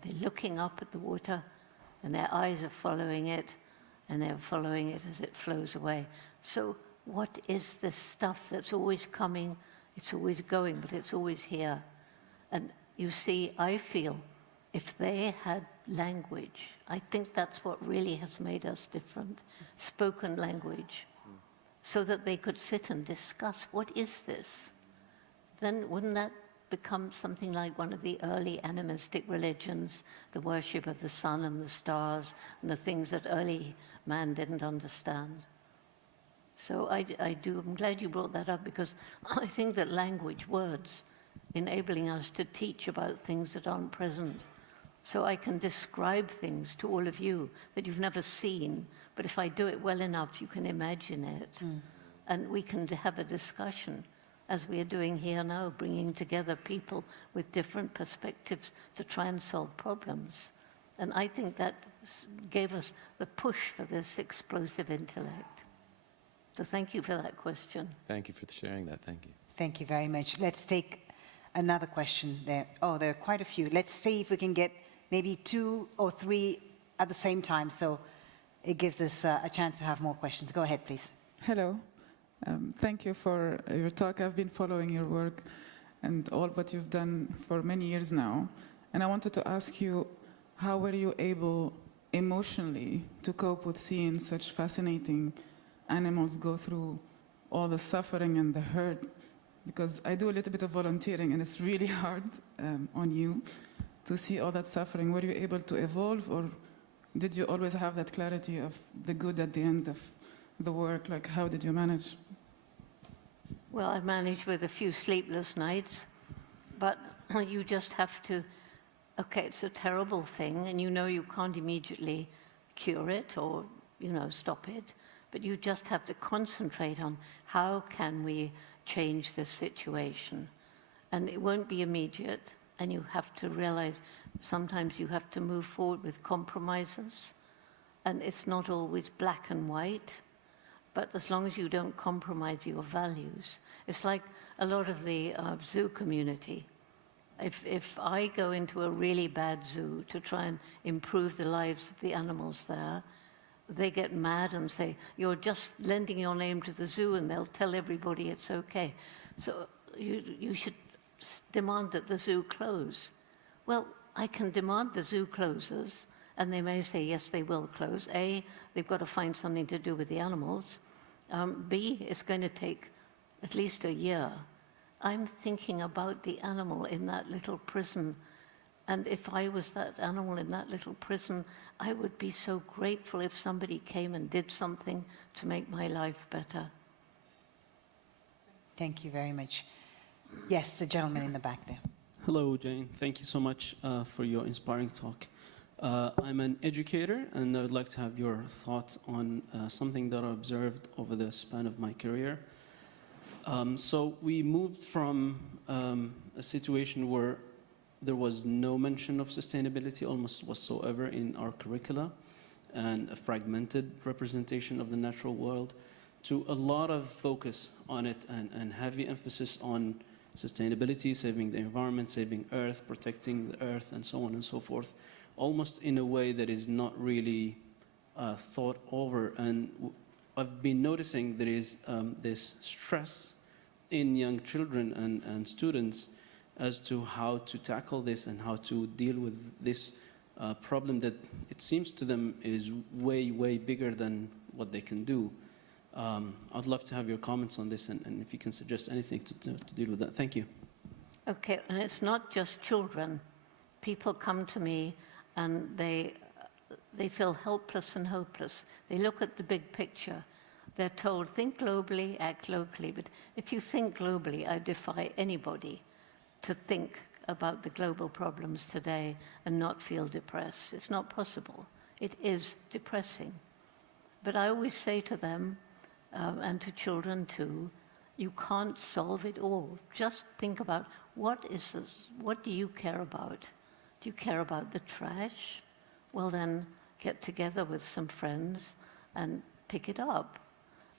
they're looking up at the water, and their eyes are following it, and they're following it as it flows away. So what is this stuff that's always coming, it's always going, but it's always here? And you see, I feel if they had language, I think that's what really has made us different, spoken language, so that they could sit and discuss, what is this? Then wouldn't that become something like one of the early animistic religions, the worship of the sun and the stars, and the things that early man didn't understand? So I'm glad you brought that up, because I think that language, words, enabling us to teach about things that aren't present. So I can describe things to all of you that you've never seen, but if I do it well enough, you can imagine it. And we can have a discussion, as we are doing here now, bringing together people with different perspectives to try and solve problems. And I think that gave us the push for this explosive intellect. So thank you for that question. Thank you for sharing that. Thank you. Thank you very much. Let's take another question there. Oh, there are quite a few. Let's see if we can get maybe 2 or 3 at the same time, so it gives us a chance to have more questions. Go ahead, please. Hello. Thank you for your talk. I've been following your work and all what you've done for many years now. And I wanted to ask you, how were you able emotionally to cope with seeing such fascinating animals go through all the suffering and the hurt? Because I do a little bit of volunteering, and it's really hard on you to see all that suffering. Were you able to evolve, or did you always have that clarity of the good at the end of the work? Like, how did you manage? Well, I managed with a few sleepless nights, but you just have to, okay, it's a terrible thing, and you know you can't immediately cure it or, stop it, but you just have to concentrate on how can we change this situation. And it won't be immediate, and you have to realize sometimes you have to move forward with compromises, and it's not always black and white, but as long as you don't compromise your values. It's like a lot of the zoo community. If I go into a really bad zoo to try and improve the lives of the animals there, they get mad and say, you're just lending your name to the zoo, and they'll tell everybody it's okay. So you should demand that the zoo close. Well, I can demand the zoo closes, and they may say, yes, they will close. A, they've got to find something to do with the animals. B, it's going to take at least a year. I'm thinking about the animal in that little prison, and if I was that animal in that little prison, I would be so grateful if somebody came and did something to make my life better. Thank you very much. Yes, the gentleman in the back there. Hello, Jane. Thank you so much for your inspiring talk. I'm an educator, and I would like to have your thoughts on something that I observed over the span of my career. So we moved from a situation where there was no mention of sustainability almost whatsoever in our curricula, and a fragmented representation of the natural world, to a lot of focus on it and heavy emphasis on sustainability, saving the environment, saving Earth, protecting the Earth, and so on and so forth, almost in a way that is not really thought over. And I've been noticing there is this stress in young children and students as to how to tackle this and how to deal with this problem that it seems to them is way, way bigger than what they can do. I'd love to have your comments on this, and if you can suggest anything to deal with that. Thank you. Okay, and it's not just children. People come to me and they feel helpless and hopeless. They look at the big picture. They're told, think globally, act locally. But if you think globally, I defy anybody to think about the global problems today and not feel depressed. It's not possible. It is depressing. But I always say to them, and to children too, you can't solve it all. Just think about what do you care about? Do you care about the trash? Well then, get together with some friends and pick it up.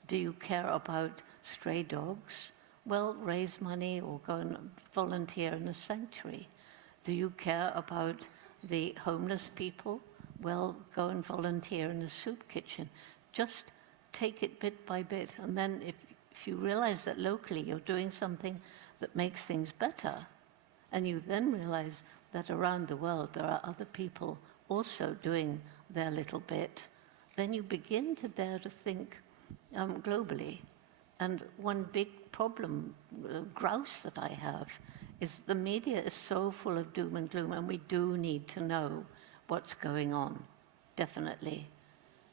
Do you care about stray dogs? Well, raise money or go and volunteer in a sanctuary. Do you care about the homeless people? Well, go and volunteer in a soup kitchen. Just take it bit by bit. And then if you realize that locally you're doing something that makes things better, and you then realize that around the world there are other people also doing their little bit, then you begin to dare to think globally. And one big problem, grouse that I have, is the media is so full of doom and gloom, and we do need to know what's going on, definitely.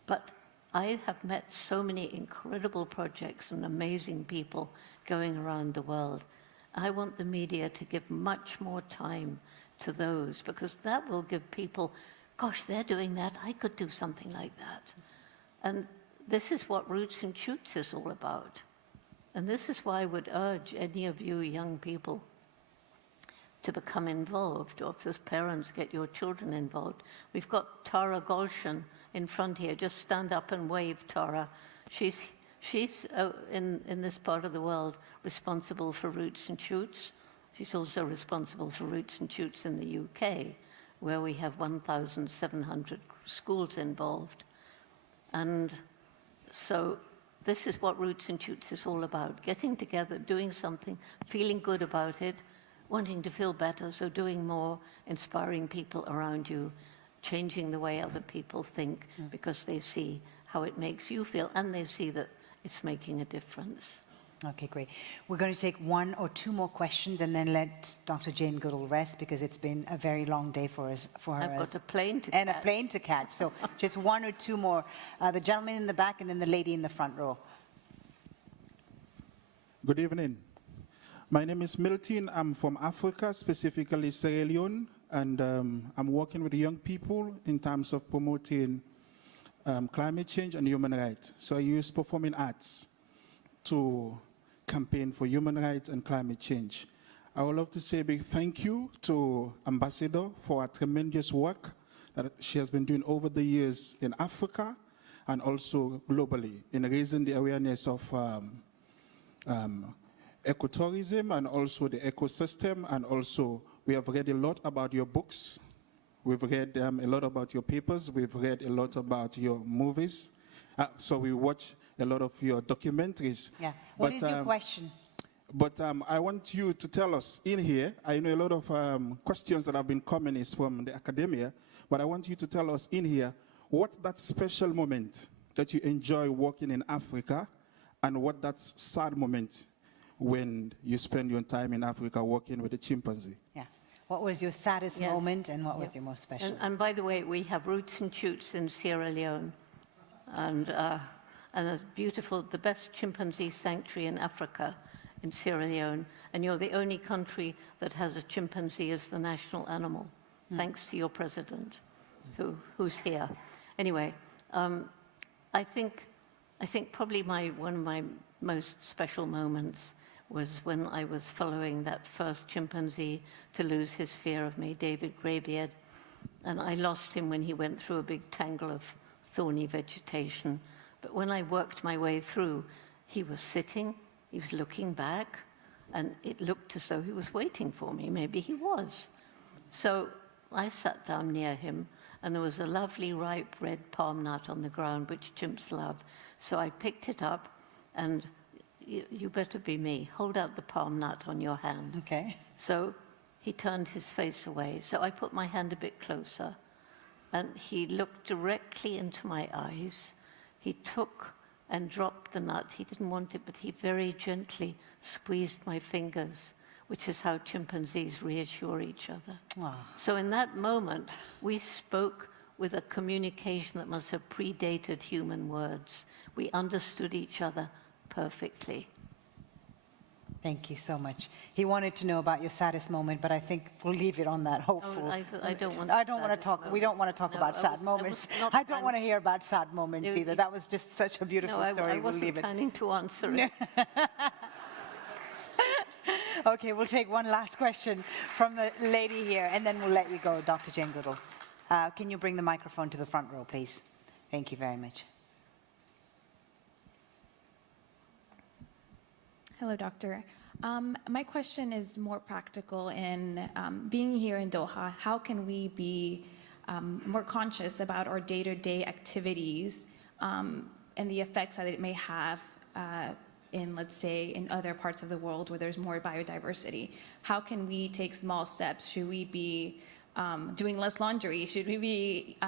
But I have met so many incredible projects and amazing people going around the world. I want the media to give much more time to those, because that will give people, gosh, they're doing that, I could do something like that. And this is what Roots and Shoots is all about. And this is why I would urge any of you young people to become involved, or if there's parents, get your children involved. We've got Tara Golshan in front here. Just stand up and wave, Tara. She's in this part of the world responsible for Roots and Shoots. She's also responsible for Roots and Shoots in the UK, where we have 1,700 schools involved. And so this is what Roots and Shoots is all about, getting together, doing something, feeling good about it, wanting to feel better, so doing more, inspiring people around you, changing the way other people think, because they see how it makes you feel, and they see that it's making a difference. Okay, great. We're going to take one or two more questions and then let Dr. Jane Goodall rest, because it's been a very long day for her. I've got a plane to catch. And a plane to catch. So just one or two more. The gentleman in the back and then the lady in the front row. Good evening. My name is Milton. I'm from Africa, specifically Sierra Leone, and I'm working with young people in terms of promoting climate change and human rights. So I use performing arts to campaign for human rights and climate change. I would love to say a big thank you to Ambassador for her tremendous work that she has been doing over the years in Africa and also globally in raising the awareness of ecotourism and also the ecosystem. And also we have read a lot about your books. We've read a lot about your papers. We've read a lot about your movies. So we watch a lot of your documentaries. Yeah. What is your question? But I want you to tell us in here, I know a lot of questions that have been coming is from the academia, but I want you to tell us in here, what's that special moment that you enjoy working in Africa, and what that sad moment when you spend your time in Africa working with a chimpanzee? Yeah. What was your saddest moment, and what was your most special? And by the way, we have Roots and Shoots in Sierra Leone, and a beautiful, the best chimpanzee sanctuary in Africa, in Sierra Leone, and you're the only country that has a chimpanzee as the national animal, thanks to your president, who's here. Anyway, I think probably one of my most special moments was when I was following that first chimpanzee to lose his fear of me, David Greybeard, and I lost him when he went through a big tangle of thorny vegetation. But when I worked my way through, he was sitting, he was looking back, and it looked as though he was waiting for me. Maybe he was. So I sat down near him, and there was a lovely ripe red palm nut on the ground, which chimps love. So I picked it up, and you better be me. Hold out the palm nut on your hand. Okay. So he turned his face away. So I put my hand a bit closer, and he looked directly into my eyes. He took and dropped the nut. He didn't want it, but he very gently squeezed my fingers, which is how chimpanzees reassure each other. Wow. So in that moment, we spoke with a communication that must have predated human words. We understood each other perfectly. Thank you so much. He wanted to know about your saddest moment, but I think we'll leave it on that hopeful. I don't want. I don't want to talk. We don't want to talk about sad moments. I don't want to hear about sad moments either. That was just such a beautiful story. I wasn't planning to answer it. Okay, we'll take one last question from the lady here, and then we'll let you go, Dr. Jane Goodall. Can you bring the microphone to the front row, please? Thank you very much. Hello, Doctor. My question is more practical in being here in Doha. How can we be more conscious about our day-to-day activities and the effects that it may have in, let's say, in other parts of the world where there's more biodiversity? How can we take small steps? Should we be doing less laundry? Should we be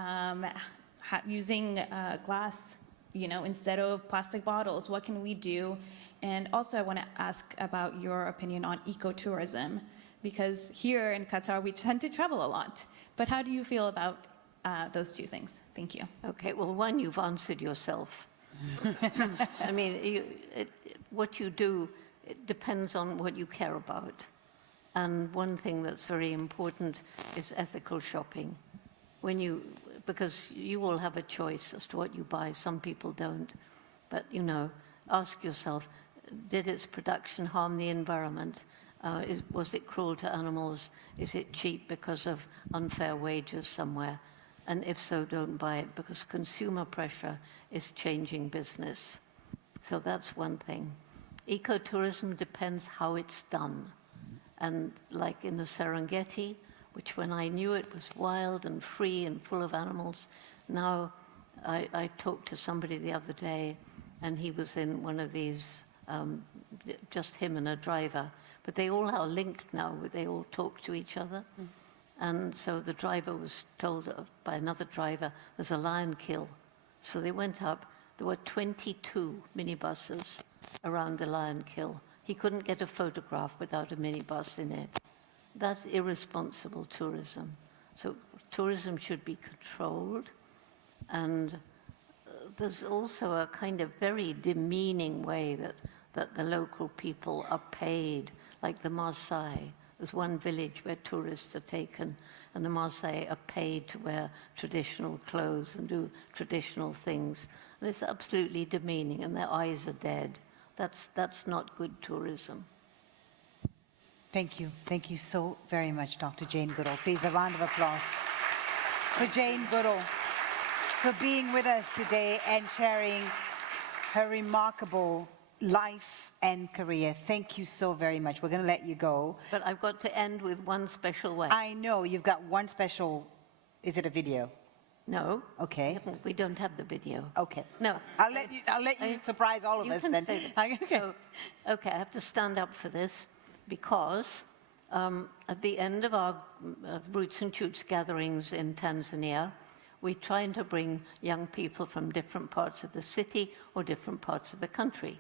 using glass, instead of plastic bottles? What can we do? And also, I want to ask about your opinion on ecotourism, because here in Qatar, we tend to travel a lot. But how do you feel about those two things? Thank you. Okay, well, one, you've answered yourself. I mean, what you do, it depends on what you care about. And one thing that's very important is ethical shopping. Because you all have a choice as to what you buy. Some people don't. But, ask yourself, did its production harm the environment? Was it cruel to animals? Is it cheap because of unfair wages somewhere? And if so, don't buy it, because consumer pressure is changing business. So that's one thing. Ecotourism depends how it's done. And like in the Serengeti, which when I knew it was wild and free and full of animals, now I talked to somebody the other day, and he was in one of these, just him and a driver. But they all are linked now, they all talk to each other. And so the driver was told by another driver, there's a lion kill. So they went up, there were 22 minibuses around the lion kill. He couldn't get a photograph without a minibus in it. That's irresponsible tourism. So tourism should be controlled, and there's also a kind of very demeaning way that the local people are paid, like the Maasai. There's one village where tourists are taken, and the Maasai are paid to wear traditional clothes and do traditional things. And it's absolutely demeaning, and their eyes are dead. That's not good tourism. Thank you. Thank you so very much, Dr. Jane Goodall. Please, a round of applause for Jane Goodall, for being with us today and sharing her remarkable life and career. Thank you so very much. We're going to let you go. But I've got to end with one special way. I know, you've got one special, is it a video? No. Okay. We don't have the video. Okay. No. I'll let you surprise all of us then. Okay. Okay, I have to stand up for this because at the end of our Roots and Shoots gatherings in Tanzania, we're trying to bring young people from different parts of the city or different parts of the country.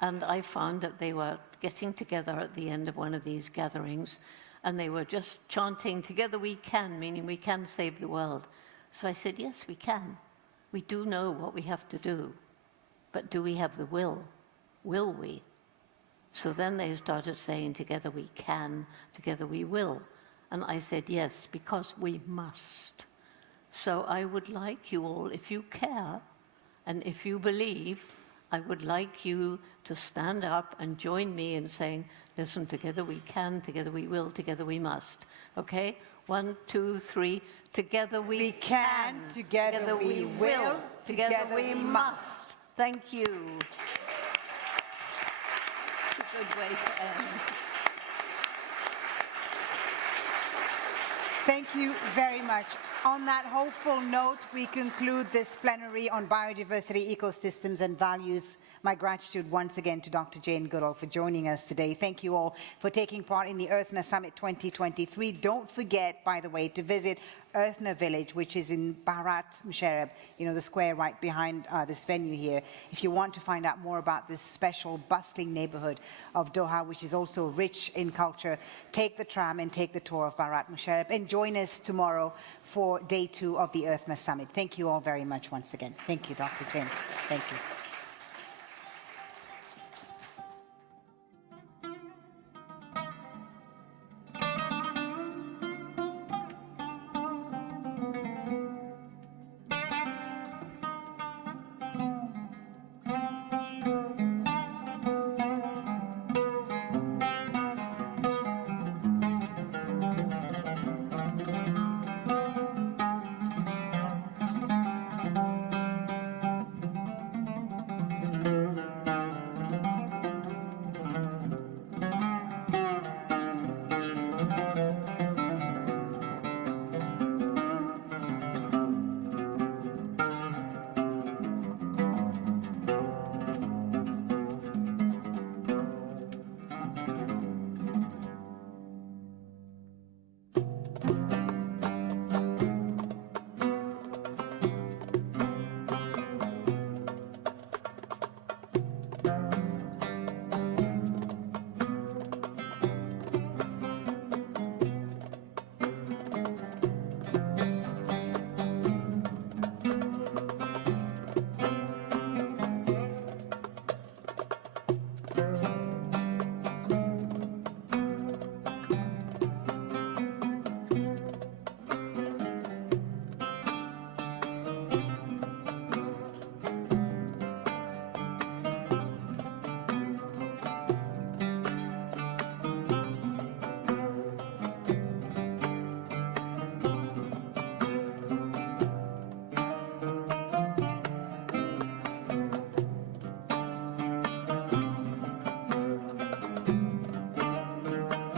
And I found that they were getting together at the end of one of these gatherings, and they were just chanting, "Together we can," meaning we can save the world. So I said, yes, we can. We do know what we have to do, but do we have the will? Will we? So then they started saying, together we can, together we will. And I said, yes, because we must. So I would like you all, if you care, and if you believe, I would like you to stand up and join me in saying, listen, together we can, together we will, together we must. Okay? 1, 2, 3. Together we can, together we will, together we must. Thank you. It's a good way to end. Thank you very much. On that hopeful note, we conclude this plenary on biodiversity, ecosystems and values My gratitude once again to Dr. Jane Goodall for joining us today. Thank you all for taking part in the Earthna Summit 2023. Don't forget, by the way, to visit Earthna Village, which is in Bharat Musharraf, you know, the square right behind this venue here. If you want to find out more about this special, bustling neighborhood of Doha, which is also rich in culture, take the tram and take the tour of Bharat Musharraf and join us tomorrow for day 2 of the Earthna Summit. Thank you all very much once again. Thank you, Dr. Jane. Thank you.